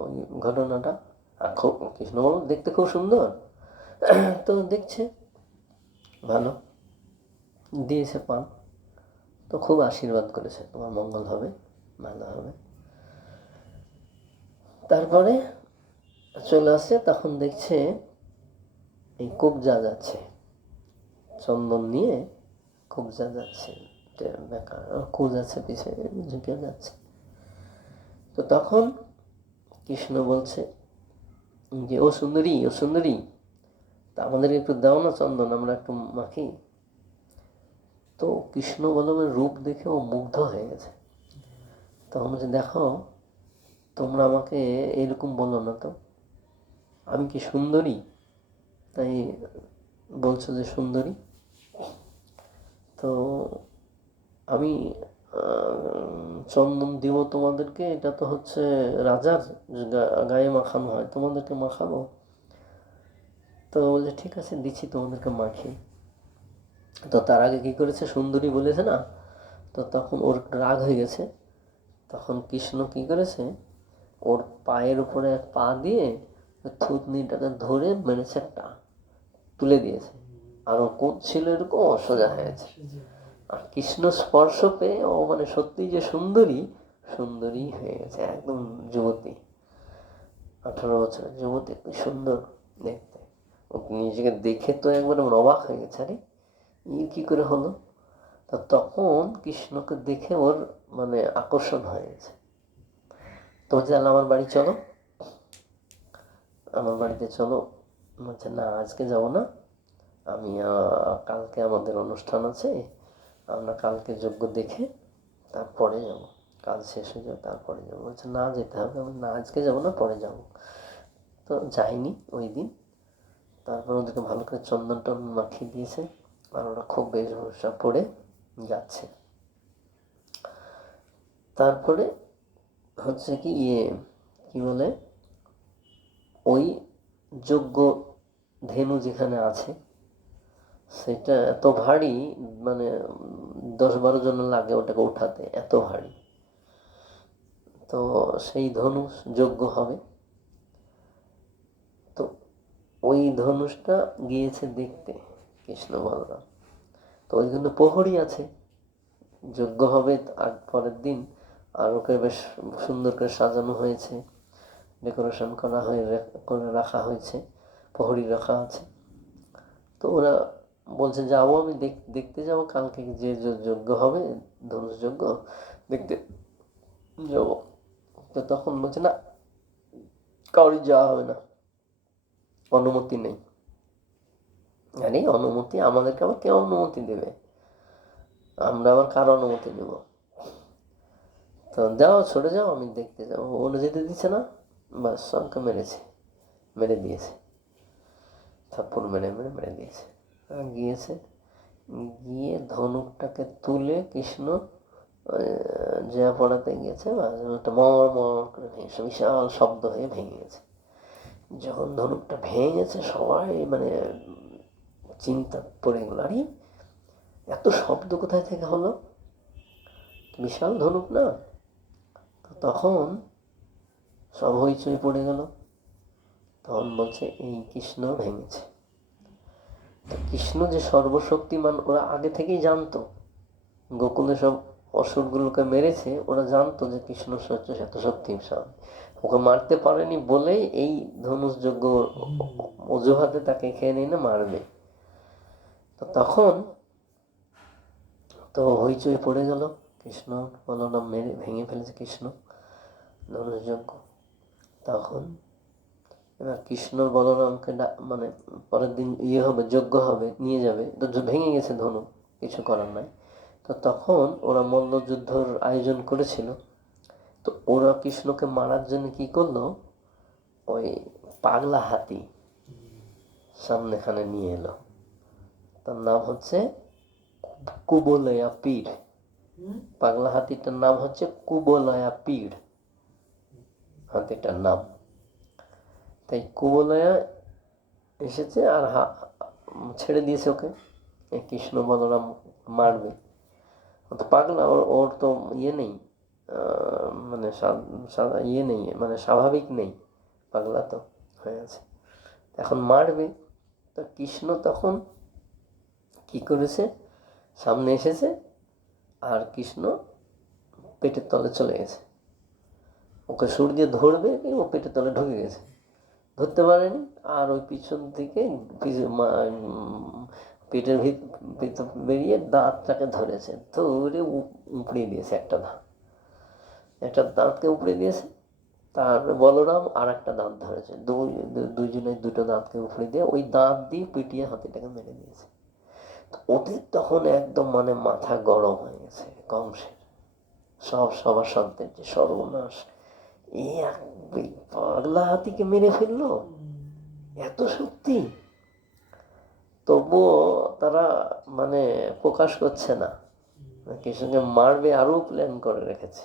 ওই ঘটনাটা, আর খুব কৃষ্ণ বল দেখতে খুব সুন্দর, তো দেখছে ভালো, দিয়েছে পান। তো খুব আশীর্বাদ করেছে, তোমার মঙ্গল হবে, ভালো হবে। তারপরে চলে আসছে, তখন দেখছে এই কুবজা যাচ্ছে, চন্দন নিয়ে কুবজা যাচ্ছে, কুজ আছে পিছিয়ে ঝুঁকে যাচ্ছে। তো তখন কৃষ্ণ বলছে যে ও সুন্দরী, তা আমাদেরকে একটু দাও না চন্দন, আমরা একটু মাখি। তো কৃষ্ণ বলরামের রূপ দেখে ও মুগ্ধ হয়ে গেছে। তখন বলছে দেখো, তোমরা আমাকে এরকম বলো না তো, আমি কি সুন্দরী তাই বলছো যে সুন্দরী? তো আমি চন্দন দিব তোমাদেরকে, এটা তো হচ্ছে রাজার গায়ে মাখানো হয়, তোমাদেরকে মাখাবো? তো বলছে ঠিক আছে, দিচ্ছি তোমাদেরকে মাখিয়ে। তো তার আগে কি করেছে, সুন্দরী বলেছে না, তো তখন ওর রাগ হয়ে গেছে। তখন কৃষ্ণ কি করেছে, ওর পায়ের উপরে এক পা দিয়ে থুতনিটাকে ধরে মেরেছে, একটা তুলে দিয়েছে, আর ও ছিল এরকম সোজা হয়েছে। আর কৃষ্ণ স্পর্শ পেয়ে ও মানে সত্যি যে সুন্দরী হয়ে গেছে, একদম যুবতী, 18 বছরের যুবতী, সুন্দর দেখতে। ও নিজেকে দেখে তো একবার অবাক হয়ে গেছে, আরে কি করে হলো। তা তখন কৃষ্ণকে দেখে ওর মানে আকর্ষণ হয়ে গেছে। তো বলছে তাহলে আমার বাড়ি চলো, আমার বাড়িতে চলো। বলছে না আজকে যাব না, আমি কালকে আমাদের অনুষ্ঠান আছে, আমরা কালকে যজ্ঞ দেখে তারপরে যাব, কাজ শেষ হয়ে যাবে তারপরে যাবো। বলছে না যেতে হবে। আমি না আজকে যাবো না, পরে যাব। তো যাইনি ওই দিন। তারপর ওদেরকে ভালো করে চন্দন টন্দন মাখিয়ে দিয়েছে, আর ওরা খুব বেশভূষা পরে যাচ্ছে। তারপরে হচ্ছে কি কি বলে, ওই যজ্ঞ ধেনু যেখানে আছে সেটা এত ভারী, মানে 10-12 জন লাগে ওটাকে উঠাতে, এত ভারী। তো সেই ধনুষ যজ্ঞ হবে। তো ওই ধনুষটা গিয়েছে দেখতে কৃষ্ণ বলরাম। তো ওইখানে প্রহরী আছে, যজ্ঞ হবে আর পরের দিন, আর ওকে বেশ সুন্দর করে সাজানো হয়েছে, ডেকোরেশন করে রাখা হয়েছে, প্রহরী রাখা আছে। তো ওরা বলছে যাবো, আমি দেখতে যাবো কালকে যে যজ্ঞ হবে, ধনুষ যজ্ঞ দেখতে যাবো। তো তখন বলছে না, কাউরি যাওয়া হবে না, অনুমতি নেই। আরে অনুমতি আমাদেরকে আবার কে অনুমতি দেবে, আমরা আবার কার অনুমতি নেব? তো যাও সরে যাও, আমি দেখতে যাবো। ওরা যেতে দিচ্ছে না, বাস সবকে মেরে দিয়েছে, থাপ্পড় মেরে দিয়েছে। গিয়েছে, গিয়ে ধনুকটাকে তুলে কৃষ্ণ জয়া পড়াতে গিয়েছে, একটা মর করে ভেঙেছে, বিশাল শব্দ হয়ে ভেঙে গেছে। যখন ধনুকটা ভেঙে গেছে সবাই মানে চিন্তা পড়ে গেল, আরে এত শব্দ কোথায় থেকে হলো, বিশাল ধনুক না। তখন সব হইচই পড়ে গেল। তখন বলছে এই কৃষ্ণ ভেঙেছে। তো কৃষ্ণ যে সর্বশক্তিমান ওরা আগে থেকেই জানতো, গোকুলে সব অসুরগুলোকে মেরেছে, ওরা জানতো যে কৃষ্ণ এত শক্তিশালী। ওকে মারতে পারেনি বলেই এই ধনুষ যজ্ঞ অজুহাতে তাকে খেয়ে নিয়ে মারবে। তো তখন তো হইচই পড়ে গেল, কৃষ্ণ বলরাম ভেঙে ফেলেছে কৃষ্ণ ধনুষ যজ্ঞ। তখন এবার কৃষ্ণ বলরামকে মানে পরের দিন হবে, যজ্ঞ হবে, নিয়ে যাবে, তো ভেঙে গেছে ধনু, কিছু করার নাই। তো তখন ওরা মল্লযুদ্ধর আয়োজন করেছিল। তো ওরা কৃষ্ণকে মারার জন্য কি করলো, ওই পাগলা হাতি সামনেখানে নিয়ে এলো। তার নাম হচ্ছে কুবলয়া পীর। পাগলা হাতিটার নাম হচ্ছে কুবলয়া পীর, হাতিটার নাম। তাই কুবলয়া এসেছে আর ছেড়ে দিয়েছে ওকে, কৃষ্ণ বলরাম মারবে। তো পাগলা, ওর তো ইয়ে নেই, মানে ইয়ে নেই, মানে স্বাভাবিক নেই, পাগলা তো হয়ে আছে, এখন মারবে। তো কৃষ্ণ তখন কি করেছে, সামনে এসেছে আর কৃষ্ণ পেটের তলে চলে গেছে। ওকে সুর দিয়ে ধরবে, ও পেটের তলে ঢুকে গেছে, ধরতে পারেনি। আর ওই পিছন থেকে পেটের ভিতর বেরিয়ে দাঁতটাকে ধরেছে, ধরে উপড়িয়ে দিয়েছে একটা দাঁতকে উপড়ে দিয়েছে। তারপরে বলরাম আর একটা দাঁত ধরেছে, দুইজনের দুটো দাঁতকে উপড়ে দিয়ে ওই দাঁত দিয়ে পিটিয়ে হাতিটাকে মেরে দিয়েছে। ওদের তখন একদম মানে মাথা গরম হয়ে গেছে, কংসের সব সভাসদদের যে সর্বনাশ, এই পাগলা হাতিকে মেরে ফেললো, এত শক্তি। তবুও তারা মানে প্রকাশ করছে না, কৃষ্ণকে মারবে, আরো প্ল্যান করে রেখেছে।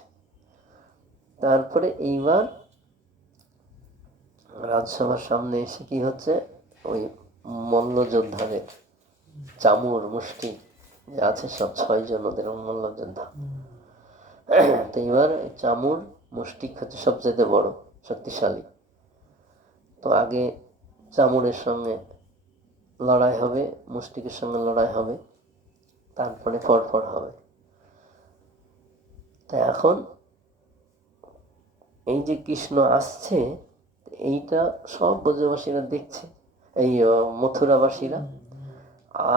তারপরে এইবার রাজসভার সামনে এসে কি হচ্ছে, ওই মল্লযোদ্ধাদের চামর মুষ্টি যে আছে, সব 6 জন ওদের মল্লযোদ্ধা। তো এবার চামর মুষ্টিক হচ্ছে সবচেয়ে বড় শক্তিশালী। তো আগে চামড়ের সঙ্গে লড়াই হবে, মুষ্টিকের সঙ্গে লড়াই হবে, তারপরে ফরফর হবে। তা এখন এই যে কৃষ্ণ আসছে, এইটা সব ব্রজবাসীরা দেখছে, এই মথুরাবাসীরা,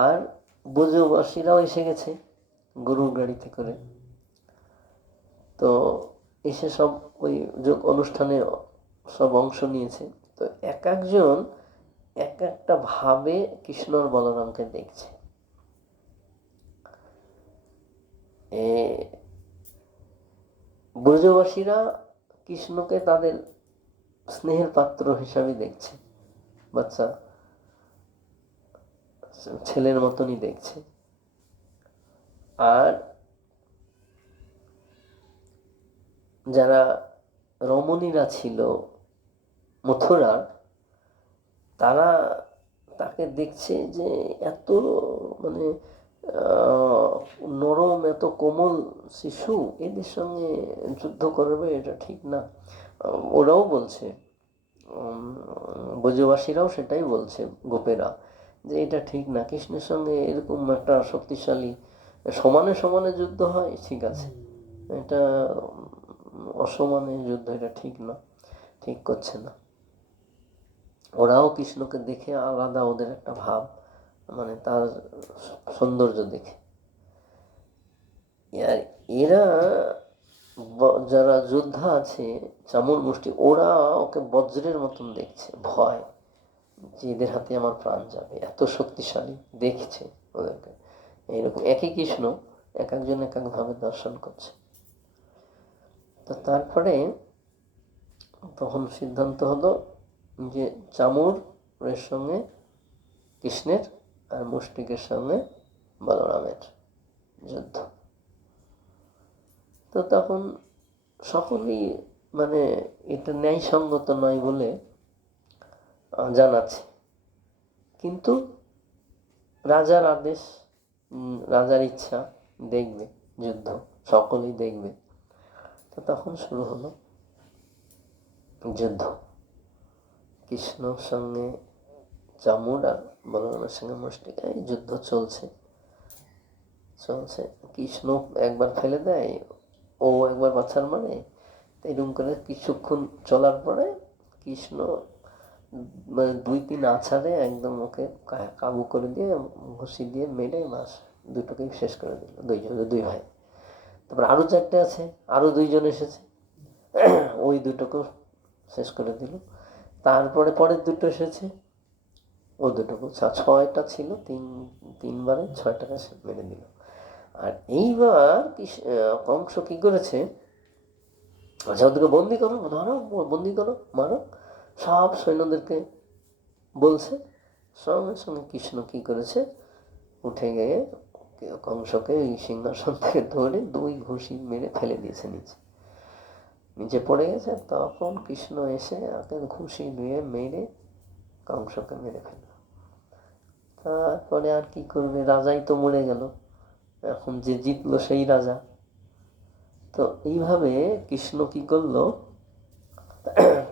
আর ব্রজবাসীরাও এসে গেছে গরুর গাড়িতে করে। তো এসে সব ওই যোগ অনুষ্ঠানে সব অংশ নিয়েছে। তো এক একজন এক একটা ভাবে কৃষ্ণ আর বলরামকে দেখছে। ব্রজবাসীরা কৃষ্ণকে তাদের স্নেহের পাত্র হিসাবে দেখছে, বাচ্চা ছেলের মতনই দেখছে। আর যারা রমণীরা ছিল মথুরার, তারা তাকে দেখছে যে এত মানে নরম, এত কোমল শিশু, এদের সঙ্গে যুদ্ধ করবে, এটা ঠিক না। ওরাও বলছে, ব্রজবাসীরাও সেটাই বলছে, গোপেরা, যে এটা ঠিক না, কৃষ্ণের সঙ্গে এরকম একটা শক্তিশালী সমানে সমানে যুদ্ধ হয় ঠিক আছে, এটা অসমানে যুদ্ধ, এটা ঠিক না, ঠিক করছে না। ওরাও কৃষ্ণকে দেখে আলাদা, ওদের একটা ভাব, মানে তার সৌন্দর্য দেখে। আর এরা যারা যোদ্ধা আছে চামর মুষ্টি, ওরা ওকে বজ্রের মতন দেখছে, ভয় যে এদের হাতে আমার প্রাণ যাবে, এত শক্তিশালী দেখছে ওদেরকে। এইরকম একই কৃষ্ণ এক একজন এক একভাবে দর্শন করছে। তো তারপরে তখন সিদ্ধান্ত হলো যে চামরের সঙ্গে কৃষ্ণের আর মুষ্টিকের সঙ্গে বলরামের যুদ্ধ। তো তখন সকলেই মানে এটা ন্যায়সঙ্গত নয় বলে জানাচ্ছে, কিন্তু রাজার আদেশ, রাজার ইচ্ছা, দেখবে যুদ্ধ, সকলেই দেখবে। তো তখন শুরু হলো যুদ্ধ, কৃষ্ণর সঙ্গে চামর আর বলরামের সঙ্গে মুষ্টিকা, এই যুদ্ধ চলছে। কৃষ্ণ একবার ফেলে দেয়, ও একবার বাছার মারে, এরকম করে কিছুক্ষণ চলার পরে কৃষ্ণ মানে 2-3 আছাড়ে একদম ওকে কাবু করে দিয়ে, ঘুষি দিয়ে মেরে বাস দুটোকেই শেষ করে দিল, দুই ভাই। তারপর আরো 4টে আছে, আরো 2জন এসেছে, ওই দুটোকেও শেষ করে দিল। তারপরে পরের দুটো এসেছে, ও দুটোকেও, 6টা ছিল, তিনবারে 6টাকে মেরে দিল। আর এইবার কংস কি করেছে, আচ্ছা ওদেরকে বন্দি করো, ধরো, বন্দি করো, মারো, সব সৈন্যদেরকে বলছে। সঙ্গে সঙ্গে কৃষ্ণ কি করেছে, উঠে গিয়ে কংসকে ওই সিংহাসন থেকে ধরে 2 ঘুষি মেরে ফেলে দিয়েছে, নিচে পড়ে গেছে। তখন কৃষ্ণ এসে ওকে ঘুষি দিয়ে মেরে কংসকে মেরে ফেলল। তারপরে আর কি করবে, রাজাই তো মরে গেল, এখন যে জিতলো সেই রাজা। তো এইভাবে কৃষ্ণ কি করলো,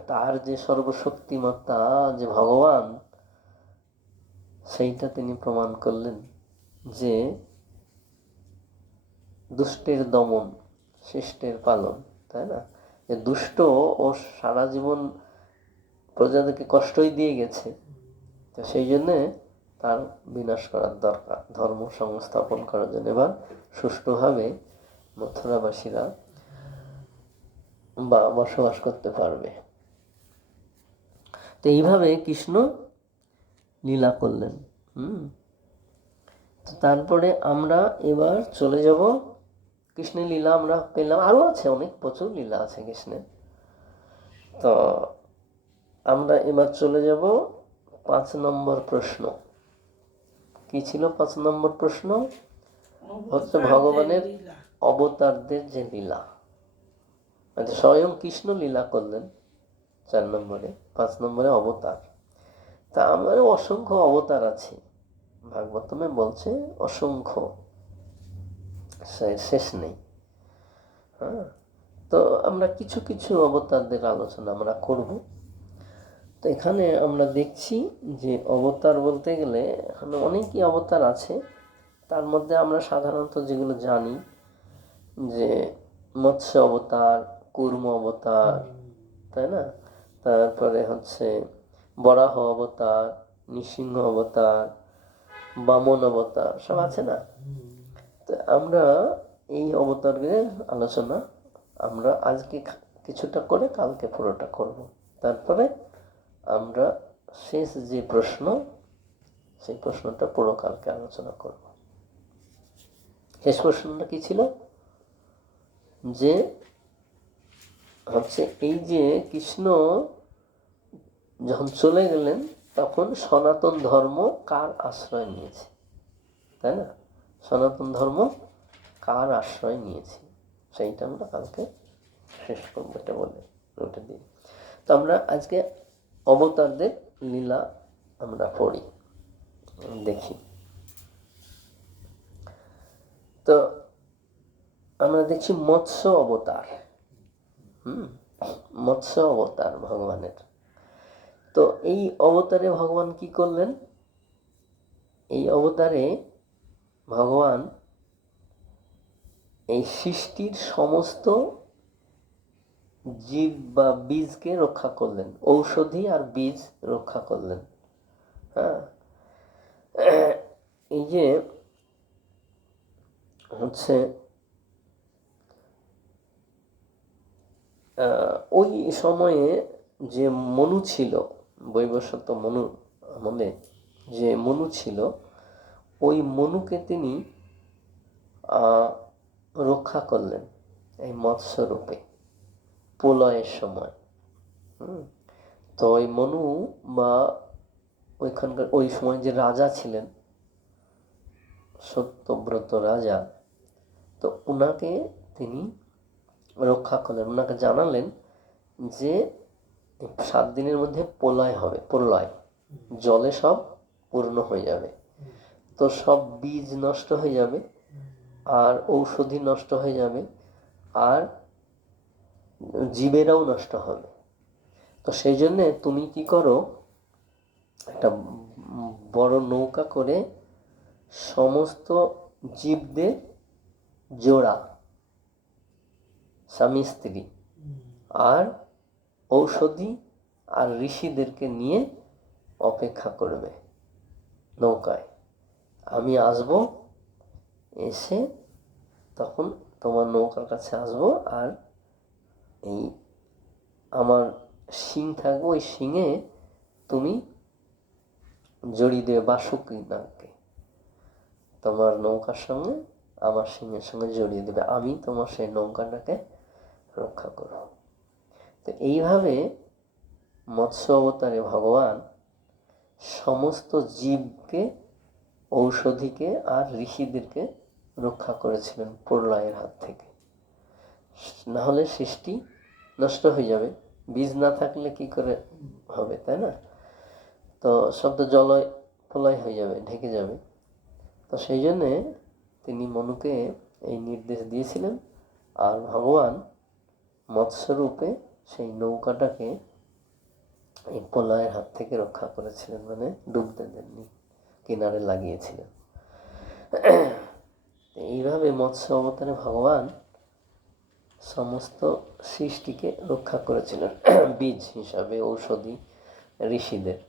তার যে সর্বশক্তিমত্তা, যে ভগবান, সেইটা তিনি প্রমাণ করলেন, যে দুষ্টের দমন, শিষ্টের পালন, তাই না? যে দুষ্ট ও সারা জীবন প্রজাদেরকে কষ্টই দিয়ে গেছে, তো সেই জন্যে তার বিনাশ করার দরকার, ধর্ম সংস্থাপন করার জন্য। এবার সুষ্ঠুভাবে মথুরাবাসীরা বসবাস করতে পারবে। তো এইভাবে কৃষ্ণ লীলা করলেন। তো তারপরে আমরা এবার চলে যাব, কৃষ্ণের লীলা আমরা পেলাম, আরো আছে অনেক, প্রচুর লীলা আছে কৃষ্ণের। তো আমরা এবার চলে যাব 5 নম্বর প্রশ্ন। কি ছিল 5 নম্বর প্রশ্ন? হচ্ছে ভগবানের অবতারদের যে লীলা, আচ্ছা স্বয়ং কৃষ্ণ লীলা করলেন 4 নম্বরে, 5 নম্বরে অবতার। তা আমার অসংখ্য অবতার আছে, ভাগবতমে বলছে অসংখ্য, শেষ নেই। হ্যাঁ, তো আমরা কিছু কিছু অবতারদের আলোচনা আমরা করব। তো এখানে আমরা দেখছি যে অবতার বলতে গেলে এখানে অনেকই অবতার আছে। তার মধ্যে আমরা সাধারণত যেগুলো জানি, যে মৎস্য অবতার, কুর্ম অবতার, তাই না? তারপরে হচ্ছে বরাহ অবতার, নৃসিংহ অবতার, বামন অবতার, সব আছে না? তো আমরা এই অবতারের আলোচনা আমরা আজকে কিছুটা করে কালকে পুরোটা করব। তারপরে আমরা শেষ যে প্রশ্ন, সেই প্রশ্নটা পুরো কালকে আলোচনা করব। শেষ প্রশ্নটা কি ছিল? যে হচ্ছে এই যে কৃষ্ণ যখন চলে গেলেন তখন সনাতন ধর্ম কার আশ্রয় নিয়েছে, তাই না? সনাতন ধর্ম কার আশ্রয় নিয়েছে সেইটা আমরা কালকে শেষ করবো, এটা বলে ওটা দিয়ে। তো আমরা আজকে অবতারদের লীলা আমরা পড়ি, দেখি। তো আমরা দেখছি মৎস্য অবতার। মৎস্য অবতার ভগবানের। তো এই অবতারে ভগবান কি করলেন? এই অবতারে ভগবান এই সৃষ্টির সমস্ত জীব বা বীজকে রক্ষা করলেন, ঔষধি আর বীজ রক্ষা করলেন। হ্যাঁ, এই যে হচ্ছে ওই সময়ে যে মনু ছিল, বৈবস্বত মনু আমলে যে মনু ছিল, ওই মনুকে তিনি রক্ষা করলেন এই মৎস্য রূপে প্রলয়ের সময়। তো ওই মনু বা ওইখানকার ওই সময় যে রাজা ছিলেন, সত্যব্রত রাজা, তো উনাকে তিনি রক্ষা করলেন। উনাকে জানালেন যে 7 দিনের মধ্যে প্রলয় হবে, প্রলয় জলে সব পূর্ণ হয়ে যাবে, তো সব বীজ নষ্ট হয়ে যাবে, আর ঔষধি নষ্ট হয়ে যাবে, আর জীবেরাও নষ্ট হবে। তো সেই জন্যে তুমি কি করো, একটা বড় নৌকা করে সমস্ত জীবদের জোড়া, স্বামী স্ত্রী আর ঔষধি আর ঋষিদেরকে নিয়ে অপেক্ষা করবে নৌকায়। আমি আসব, এসে তখন তোমার নৌকার কাছে আসবো, আর এই আমার শিং থাকবো, ওই শিঙে তুমি জড়িয়ে দেবে বাসুকি নাগকে, তোমার নৌকার সঙ্গে আমার শিঙের সঙ্গে জড়িয়ে দেবে, আমি তোমার সেই নৌকাটাকে রক্ষা করব। তো এইভাবে মৎস্য অবতারে ভগবান সমস্ত জীবকে, ঔষধিকে আর ঋষিদেরকে রক্ষা করেছিলেন প্রলয়ের হাত থেকে। না হলে সৃষ্টি নষ্ট হয়ে যাবে, বীজ না থাকলে কি করে হবে, তাই না? তো সব তো জলয় প্রলয় হয়ে যাবে, ঢেকে যাবে। তো সেই জন্যে তিনি মনুকে এই নির্দেশ দিয়েছিলেন, আর ভগবান মৎস্যরূপে সেই নৌকাটাকে এই প্রলয়ের হাত থেকে রক্ষা করেছিলেন, মানে ডুবতে দেননি, কিনারে লাগিয়েছিলেন। এইভাবে মৎস্য অবতারে ভগবান সমস্ত সৃষ্টিকে রক্ষা করেছিলেন বীজ হিসাবে, ঔষধি ঋষিদের।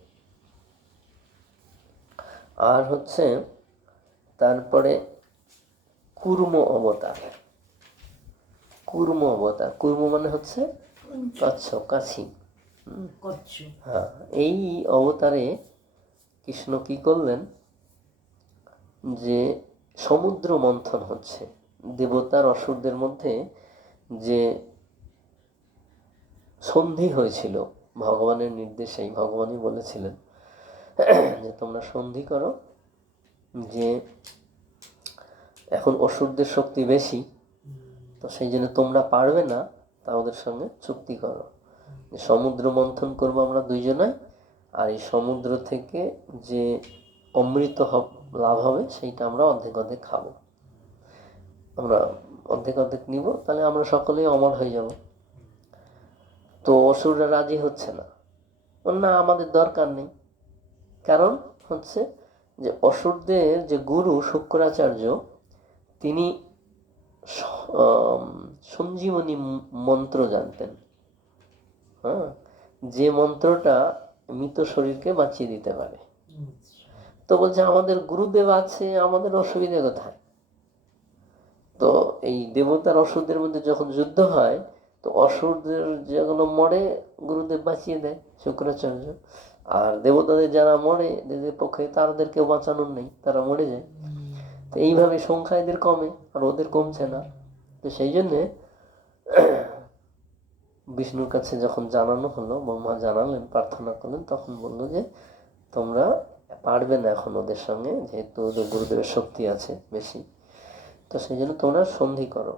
আর হচ্ছে তারপরে কুর্ম অবতার। কুর্ম অবতার, কুর্ম মানে হচ্ছে কচ্ছপ, কাছি। হ্যাঁ, এই অবতারে কৃষ্ণ কি করলেন, যে সমুদ্র মন্থন হচ্ছে, দেবতার অসুরদের মধ্যে যে সন্ধি হয়েছিল ভগবানের নির্দেশেই, ভগবানই বলেছিলেন যে তোমরা সন্ধি করো, যে এখন অসুরদের শক্তি বেশি, তো সেই জন্য তোমরা পারবে না, তা ওদের সঙ্গে চুক্তি করো যে সমুদ্র মন্থন করবো আমরা দুইজনে, আর এই সমুদ্র থেকে যে অমৃত লাভ হবে সেইটা আমরা অর্ধেক অর্ধেক খাবো, আমরা অর্ধেক অর্ধেক নিব, তাহলে আমরা সকলেই অমর হয়ে যাব। তো অসুররা রাজি হচ্ছে না, না আমাদের দরকার নেই। কারণ হচ্ছে যে অসুরদের যে গুরু শুক্রাচার্য, তিনি সঞ্জীবনী মন্ত্র জানতেন। হ্যাঁ, যে মন্ত্রটা মৃত শরীরকে বাঁচিয়ে দিতে পারে। তো বলছে আমাদের গুরুদেব আছে, আমাদের অসুবিধা কোথায়? তো এই দেবতার অসুরদের মধ্যে যখন যুদ্ধ হয়, তো অসুরদের যেগুলো মরে গুরুদেব বাঁচিয়ে দেয় শুক্রাচার্য, আর দেবতাদের যারা মরে দেবের পক্ষে তাদের কেউ বাঁচানোর নেই, তারা মরে যায়। তো এইভাবে সংখ্যা এদের কমে আর ওদের কমছে না। তো সেই জন্যে বিষ্ণুর কাছে যখন জানানো হলো, ব্রহ্মা জানালেন, প্রার্থনা করলেন, তখন বললো যে তোমরা পারবে না এখন ওদের সঙ্গে, যেহেতু ওদের গুরুদেবের শক্তি আছে বেশি, তো সেই জন্য তোমরা সন্ধি করো,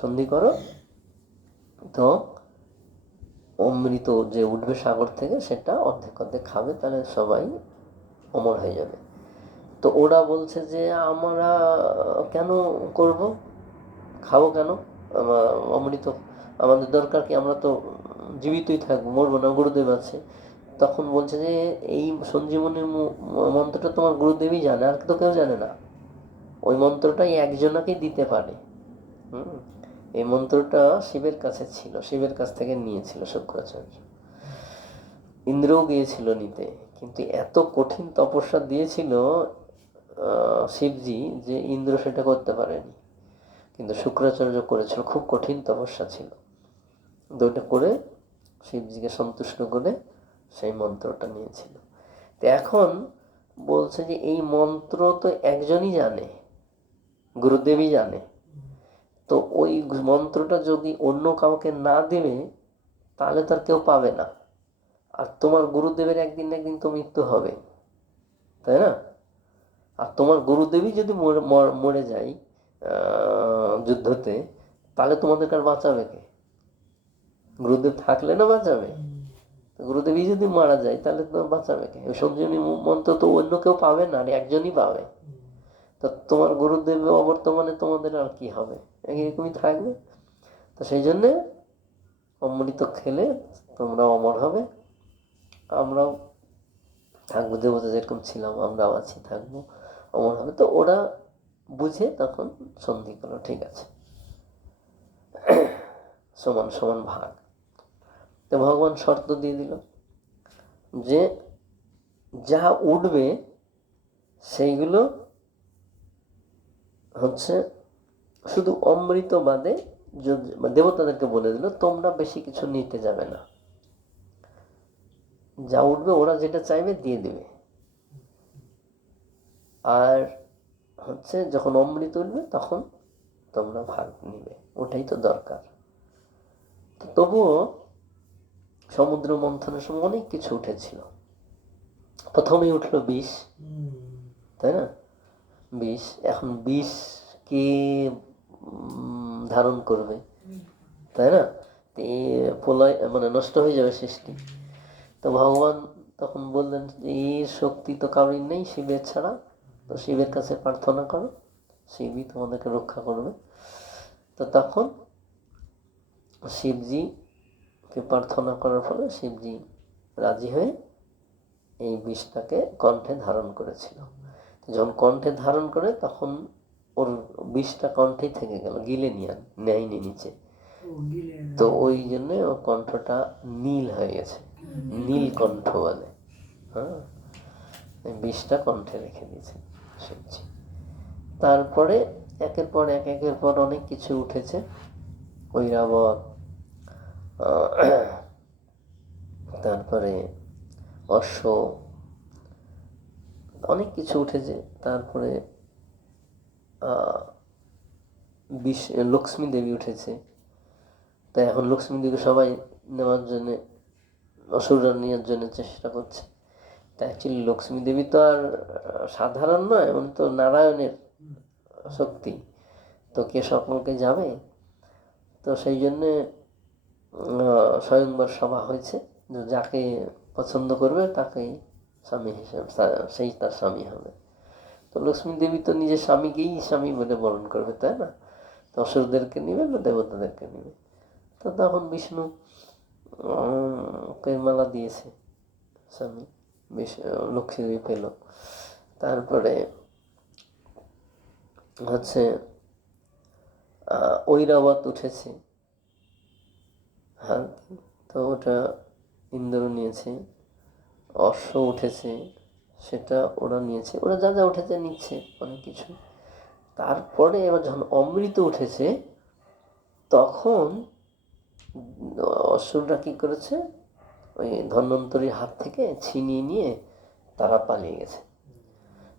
সন্ধি করো। তো অমৃত যে উঠবে সাগর থেকে সেটা অর্ধেক অর্ধেক খাবে, তাহলে সবাই অমর হয়ে যাবে। তো ওরা বলছে যে আমরা কেন করব, খাবো কেন, অমৃত আমাদের দরকার কি, আমরা তো জীবিতই থাকবো, মরবো না, গুরুদেব আছে। তখন বলছে যে এই সঞ্জীবনী মন্ত্রটা তোমার গুরুদেবই জানে, আর তো কেউ জানে না। ওই মন্ত্রটাই একজনাকেই দিতে পারে। এই মন্ত্রটা শিবের কাছে ছিল, শিবের কাছ থেকে নিয়েছিল শুক্রাচার্য। ইন্দ্রও গিয়েছিল নিতে, কিন্তু এত কঠিন তপস্যা দিয়েছিল শিবজি যে ইন্দ্র সেটা করতে পারেনি, কিন্তু শুক্রাচার্য করেছিল। খুব কঠিন তপস্যা ছিল, তো ওটা করে শিবজিকে সন্তুষ্ট করে সেই মন্ত্রটা নিয়েছিল। তো এখন বলছে যে এই মন্ত্র তো একজনই জানে, গুরুদেবই জানে। তো ওই মন্ত্রটা যদি অন্য কাউকে না দেবে তাহলে তার কেউ পাবে না, আর তোমার গুরুদেবের একদিন না একদিন তো মৃত্যু হবে, তাই না? আর তোমার গুরুদেবই যদি মরে যায় যুদ্ধতে, তাহলে তোমাদেরকে আর বাঁচাবে কে? গুরুদেব থাকলে না বাঁচাবে, গুরুদেবই যদি মারা যায় তাহলে তোমার বাঁচাবে কে? ওই সঞ্জীবনী মন্ত্র তো অন্য কেউ পাবে না, আর একজনই পাবে। তো তোমার গুরুদেব অবর্তমানে তোমাদের আর কি হবে, এরকমই থাকবে। তো সেই জন্যে অমৃত খেলে তোমরা অমর হবে, আমরাও থাকবো, দেবতা যেরকম ছিলাম আমরাও আছি, থাকবো, অমর হবে। তো ওরা বুঝে তখন সন্ধি করলো, ঠিক আছে, সমান সমান ভাগ। তো ভগবান শর্ত দিয়ে দিল যে যা উঠবে সেইগুলো হচ্ছে শুধু অমৃত বাদে, দেবতাদেরকে বলে দিল তোমরা বেশি কিছু নিতে যাবে না, যা উঠবে ওরা যেটা চাইবে দিয়ে দেবে, আর হচ্ছে যখন অমৃত উঠবে তখন তোমরা ভাগ নিবে, ওটাই তো দরকার। তো তবুও সমুদ্র মন্থনের সময় অনেক কিছু উঠেছিল। প্রথমেই উঠলো বিষ, তাই না? বিষ, এখন বিষ কে ধারণ করবে, তাই না? প্রলয় মানে নষ্ট হয়ে যাবে সৃষ্টি। তো ভগবান তখন বললেন এর শক্তি তো কারোর নেই শিবের ছাড়া, তো শিবের কাছে প্রার্থনা করো, শিবই তোমাদেরকে রক্ষা করবে। তো তখন শিবজিকে প্রার্থনা করার ফলে শিবজি রাজি হয়ে এই বিষটাকে কণ্ঠে ধারণ করেছিল। যখন কণ্ঠে ধারণ করে তখন ওর বিষটা কণ্ঠেই থেকে গেল, গিলে নেয়নি নিচে। তো ওই জন্য ওর কণ্ঠটা নীল হয়ে গেছে, নীলকণ্ঠ বলে। হ্যাঁ, বিষটা কণ্ঠে রেখে দিয়েছে শিবজি। তারপরে একের পর একের পর অনেক কিছু উঠেছে, ঐরাবত, তারপরে অশ্ব, অনেক কিছু উঠেছে। তারপরে লক্ষ্মী দেবী উঠেছে। তাই এখন লক্ষ্মী দেবীকে সবাই নেওয়ার জন্য, অসুররা নেওয়ার জন্য চেষ্টা করছে। তা অ্যাকচুয়ালি লক্ষ্মী দেবী তো আর সাধারণ নয়, উনি তো নারায়ণের শক্তি, তো কে সকলকে যাবে? তো সেই জন্যে স্বয়ংবর সভা হয়েছে, যাকে পছন্দ করবে তাকেই স্বামী হিসেবে, সেই তার স্বামী হবে। তো লক্ষ্মী দেবী তো নিজের স্বামীকেই স্বামী বলে বরণ করবে, তাই না? তো অসুরদেরকে নিবে না দেবতাদেরকে নিবে। তো তখন বিষ্ণু মালা দিয়েছে স্বামী, লক্ষ্মী দেবী পেল। তারপরে হচ্ছে ঐরাবত উঠেছে, হ্যাঁ, তো ওটা ইন্দ্র নিয়েছে। অশ্ব উঠেছে, সেটা ওরা নিয়েছে, ওরা যা যা উঠেছে নিচ্ছে অনেক কিছু। তারপরে এবার যখন অমৃত উঠেছে তখন অসুররা কি করেছে, ওই ধন্বন্তরীর হাত থেকে ছিনিয়ে নিয়ে তারা পালিয়ে গেছে।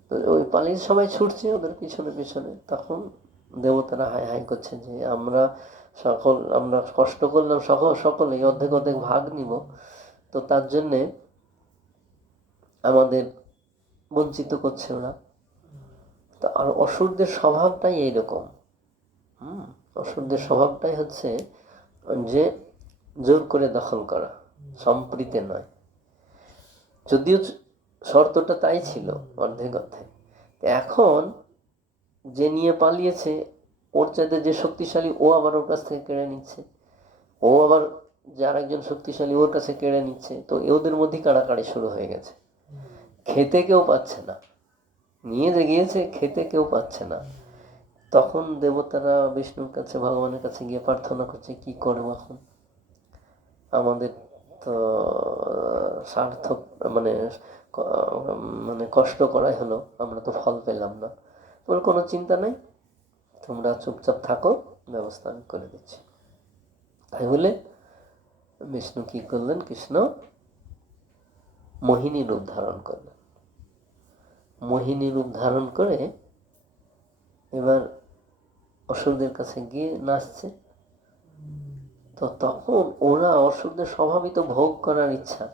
তো ওই পালিয়ে সবাই ছুটছে ওদের পিছনে পিছনে, তখন দেবতারা হাই হাই করছে যে আমরা কষ্ট করলাম, সকলেই অর্ধেক অর্ধেক ভাগ নিব, তো তার জন্যে আমাদের বঞ্চিত করছে ওরা। তো আর অসুরদের স্বভাবটাই এইরকম। অসুরদের স্বভাবটাই হচ্ছে যে জোর করে দখল করা, সম্প্রীতে নয়। যদিও শর্তটা তাই ছিল অর্ধেক অর্ধেক। এখন যে নিয়ে পালিয়েছে ওর চাইতে যে শক্তিশালী ও আবার ওর কাছ থেকে কেড়ে নিচ্ছে, ও আবার যার একজন শক্তিশালী ওর কাছে কেড়ে নিচ্ছে, তো ওদের মধ্যে কাড়াকাড়ি শুরু হয়ে গেছে। খেতে কেউ পাচ্ছে না, নিয়ে যে গিয়েছে খেতে কেউ পাচ্ছে না। তখন দেবতারা বিষ্ণুর কাছে, ভগবানের কাছে গিয়ে প্রার্থনা করছে কি করবো এখন, আমাদের তো সার্থক মানে মানে কষ্ট করাই হলো, আমরা তো ফল পেলাম না। তোর কোনো চিন্তা নেই, তোমরা চুপচাপ থাকো, ব্যবস্থা আমি করে দিচ্ছি। তাই বলে বিষ্ণু কি করলেন, কৃষ্ণ মোহিনী রূপ ধারণ করলেন। মোহিনী রূপ ধারণ করে এবার অসুরদের কাছে গিয়ে নাচছে। তো তখন ওরা, অসুরদের স্বভাবিত ভোগ করার ইচ্ছা,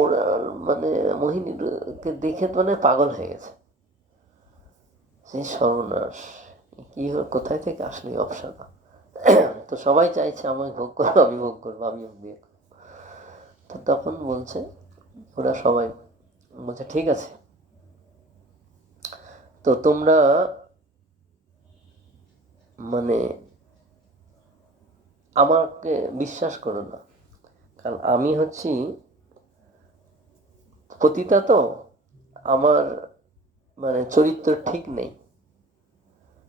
ওরা মানে মোহিনীকে দেখে মানে পাগল হয়ে গেছে, যে সর্বনাশ, কি কোথায় থেকে আসলে অপসাদা। তো সবাই চাইছে আমি ভোগ করবো, আমি ভোগ করবো, আমি বিয়ে করবো। তো তখন বলছে, ওরা সবাই বলছে ঠিক আছে, তো তোমরা মানে আমাকে বিশ্বাস করো না, কারণ আমি হচ্ছি পতিতা, তো আমার মানে চরিত্র ঠিক নেই,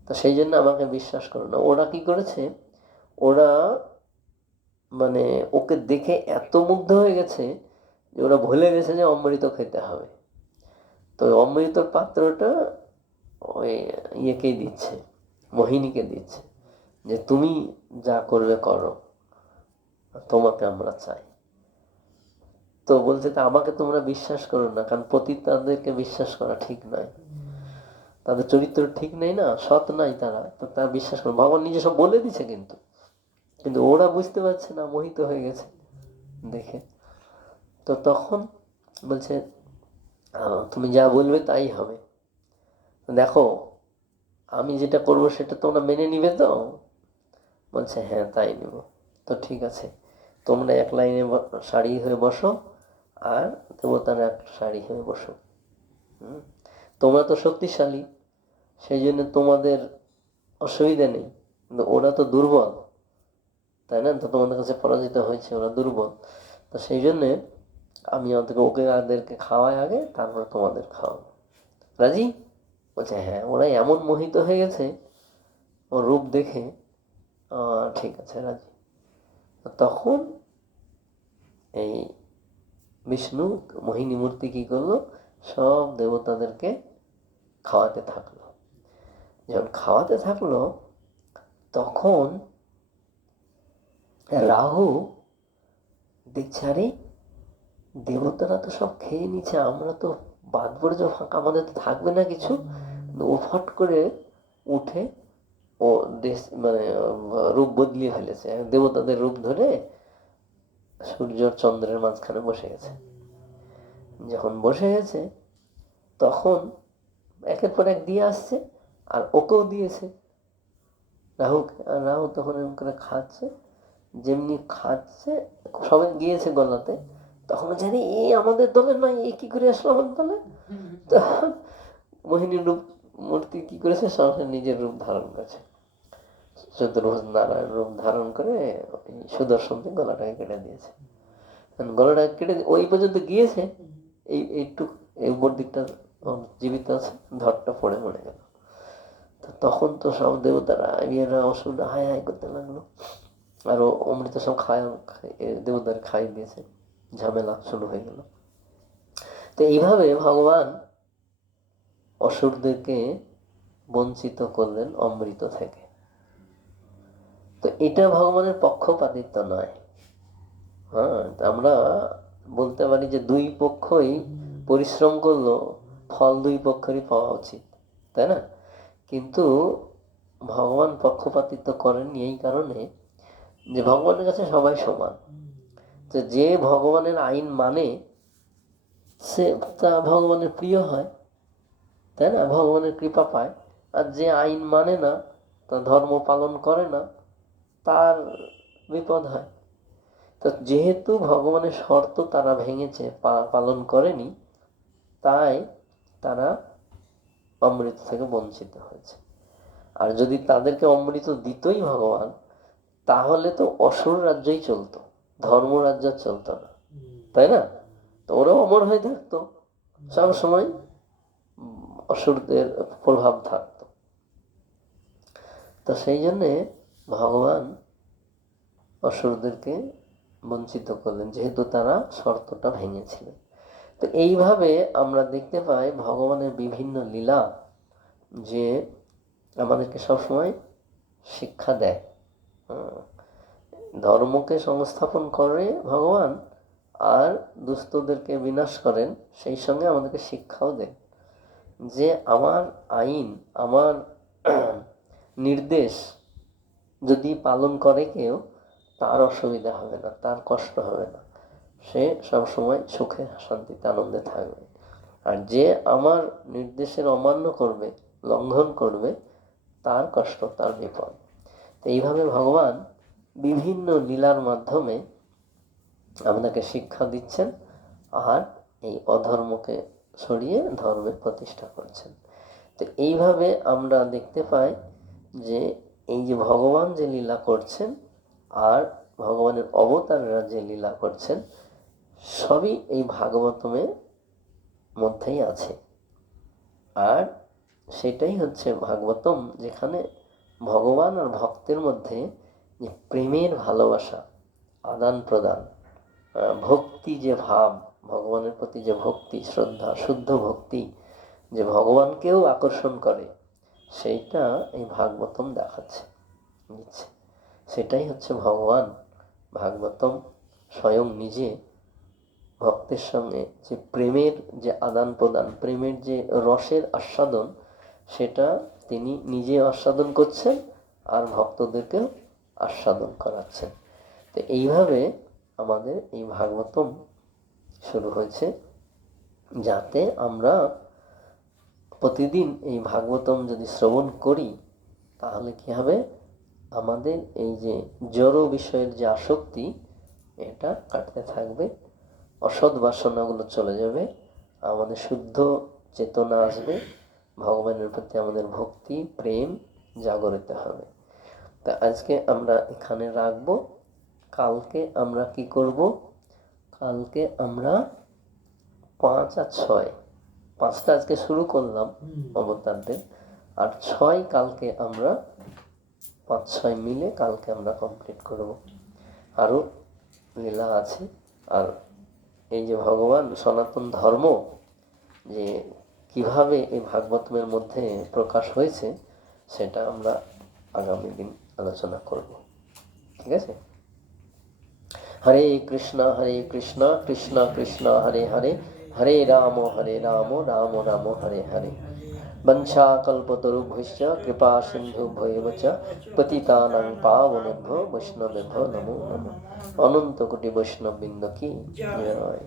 তো সেই জন্য আমাকে বিশ্বাস করো না। ওরা কি করেছে, ওরা মানে ওকে দেখে এত মুগ্ধ হয়ে গেছে যে ওরা ভুলে গেছে যে অমৃত খেতে হবে। তো অমৃতর পাত্রটা ওই ইয়েকেই দিচ্ছে, মোহিনীকে দিচ্ছে, যে তুমি যা করবে করো, তোমাকে আমরা চাই। তো বলছে তা আমাকে তোমরা বিশ্বাস করো না, কারণ পতিতাদেরকে বিশ্বাস করা ঠিক নয়, তাদের চরিত্র ঠিক নেই না, সৎ নাই তারা, তো তারা বিশ্বাস করে। ভগবান নিজে সব বলে দিছে, কিন্তু কিন্তু ওরা বুঝতে পারছে না, মোহিত হয়ে গেছে দেখে। তো তখন বলছে তুমি যা বলবে তাই হবে, দেখো আমি যেটা করবো সেটা তোমরা মেনে নিবে তো? বলছে হ্যাঁ তাই নেব। তো ঠিক আছে, তোমরা এক লাইনে সারি হয়ে বসো, আর দেবতারা এক সারি হয়ে বসো। তোমরা তো শক্তিশালী, সেই জন্য তোমাদের অসুবিধা নেই, কিন্তু ওরা তো দুর্বল, তাই না? তো তোমাদের কাছে পরাজিত হয়েছে, ওরা দুর্বল, তো সেই জন্যে আমি ওদেরকে খাওয়াই আগে, তারপরে তোমাদের খাওয়াবো। রাজি? বলছে হ্যাঁ। ওরা এমন মোহিত হয়ে গেছে ওর রূপ দেখে, ঠিক আছে রাজি। তখন এই বিষ্ণু মোহিনী মূর্তি কি করলো, সব দেবতাদেরকে খাওয়াতে থাকলো। যখন খাওয়াতে থাকলো তখন রাহু দেখছে, আরে দেবতারা তো সব খেয়ে নিচ্ছে, আমরা তো বাদ পড়ে যাবো, ফাঁকা, আমাদের তো থাকবে না কিছু। ও ফট করে উঠে ও দেশ মানে রূপ বদলিয়ে ফেলেছে, দেবতাদের রূপ ধরে সূর্য চন্দ্রের মাঝখানে বসে গেছে। যখন বসে গেছে তখন একের পর এক দিয়ে আসছে, আর ওকেও দিয়েছে রাহু তখন এরকম করে খাচ্ছে, যেমনি খাচ্ছে সবাই গিয়েছে গলাতে, তখন জানি এই আমাদের দলের নয়, এ কি করে আসলো আমাদের দলে। তো মোহিনী রূপ মূর্তি কি করেছে, সরাসরি নিজের রূপ ধারণ করেছে, চতুর্ভুজ নারায়ণ রূপ ধারণ করে সুদর্শন দিয়ে গলাটাকে কেটে দিয়েছে। গলাটাকে কেটে ওই পর্যন্ত গিয়েছে, এইটুক এই উপর দিকটা জীবিত আছে, ধরটা পড়ে মরে গেল। তখন তো সব দেবতারা ইয়েরা অসুররা হাই হাই করতে লাগলো, আর অমৃত সব দেবতার খাই দিয়েছে, ঝামেলা শুরু হয়ে গেল। তো এইভাবে ভগবান অসুরদেরকে বঞ্চিত করলেন অমৃত থেকে। তো এটা ভগবানের পক্ষপাতিত্ব নয়। হ্যাঁ, আমরা বলতে পারি যে দুই পক্ষই পরিশ্রম করলো, ফল দুই পক্ষেরই পাওয়া উচিত, তাই না? কিন্তু ভগবান পক্ষপাতিত্ব করেননি এই কারণে যে ভগবানের কাছে সবাই সমান। তো যে ভগবানের আইন মানে সে তা ভগবানের প্রিয় হয়, তাই না? ভগবানের কৃপা পায়। আর যে আইন মানে না, তা ধর্ম পালন করে না, তার বিপদ হয়। তো যেহেতু ভগবানের শর্ত তারা ভেঙেছে, পালন করেনি, তাই তারা অমৃত থেকে বঞ্চিত হয়েছে। আর যদি তাদেরকে অমৃত দিতই ভগবান, তাহলে তো অসুর রাজ্যই চলতো, ধর্মরাজ্য চলতো না, তাই না? তো ওরাও অমর হয়ে থাকতো, সব সময় অসুরদের প্রভাব থাকতো। তো সেই জন্যে ভগবান অসুরদেরকে বঞ্চিত করলেন, যেহেতু তারা শর্তটা ভেঙেছিলেন। তো এইভাবে আমরা দেখতে পাই ভগবানের বিভিন্ন লীলা যে আমাদেরকে সবসময় শিক্ষা দেয়। ধর্মকে সংস্থাপন করে ভগবান, আর দুষ্টদেরকে বিনাশ করেন, সেই সঙ্গে আমাদেরকে শিক্ষাও দেন যে আমার আইন, আমার নির্দেশ যদি পালন করে কেউ, তার অসুবিধা হবে না, তার কষ্ট হবে না, সে সবসময় সুখে শান্তিতে আনন্দে থাকবে। আর যে আমার নির্দেশের অমান্য করবে, লঙ্ঘন করবে, তার কষ্ট, তার বিপদ। তো এইভাবে ভগবান বিভিন্ন লীলার মাধ্যমে আমাদেরকে শিক্ষা দিচ্ছেন, আর এই অধর্মকে সরিয়ে ধর্মের প্রতিষ্ঠা করছেন। তো এইভাবে আমরা দেখতে পাই যে এই যে ভগবান যে লীলা করছেন আর ভগবানের অবতাররা যে লীলা করছেন, সবই এই ভাগবতমের মধ্যেই আছে। আর সেটাই হচ্ছে ভাগবতম, যেখানে ভগবান আর ভক্তের মধ্যে যে প্রেমের ভালোবাসা, আদান প্রদান, ভক্তি যে ভাব, ভগবানের প্রতি যে ভক্তি, শ্রদ্ধা, শুদ্ধ ভক্তি, যে ভগবানকেও আকর্ষণ করে, সেইটা এই ভাগবতম দেখাচ্ছে, দিচ্ছে। সেটাই হচ্ছে ভগবান। ভাগবতম স্বয়ং নিজে ভক্তের সঙ্গে যে প্রেমের যে আদান প্রদান, প্রেমের যে রসের আস্বাদন, সেটা তিনি নিজে আস্বাদন করছেন আর ভক্তদেরকেও আস্বাদন করাচ্ছেন। তো এইভাবে আমাদের এই ভাগবতম শুরু হয়েছে, যাতে আমরা প্রতিদিন এই ভাগবতম যদি শ্রবণ করি, তাহলে কি হবে, আমাদের এই যে জড় বিষয়ের যে আসক্তি, এটা কাটতে থাকবে, অসৎ বাসনাগুলো চলে যাবে, আমাদের শুদ্ধ চেতনা আসবে, ভগবানের প্রতি আমাদের ভক্তি, প্রেম জাগরিত হবে। তা আজকে আমরা এখানে রাখবো। কালকে আমরা কি করব? কালকে আমরা 5 আর 6, 5টা আজকে শুরু করলাম অবতারদের, আর 6 কালকে আমরা 5-6 মিলে কালকে আমরা কমপ্লিট করব। আরও লীলা আছে। আর এই যে ভগবান সনাতন ধর্ম যে কিভাবে এই ভাগবতমের মধ্যে প্রকাশ হয়েছে, সেটা আমরা আগামী দিন আলোচনা করব। ঠিক আছে? হরে কৃষ্ণ কৃষ্ণ কৃষ্ণ হরে হরে, হরে রাম রাম রাম হরে হরে। বঞ্ছাকল্পতরুভ্যশ্চ কৃপা সিন্ধুভ্যৈব চ পতিতানাং পাবনেভ্যো বৈষ্ণবেভ্যো নমো নমঃ। অনন্ত কোটি বৈষ্ণববৃন্দ কি জয়।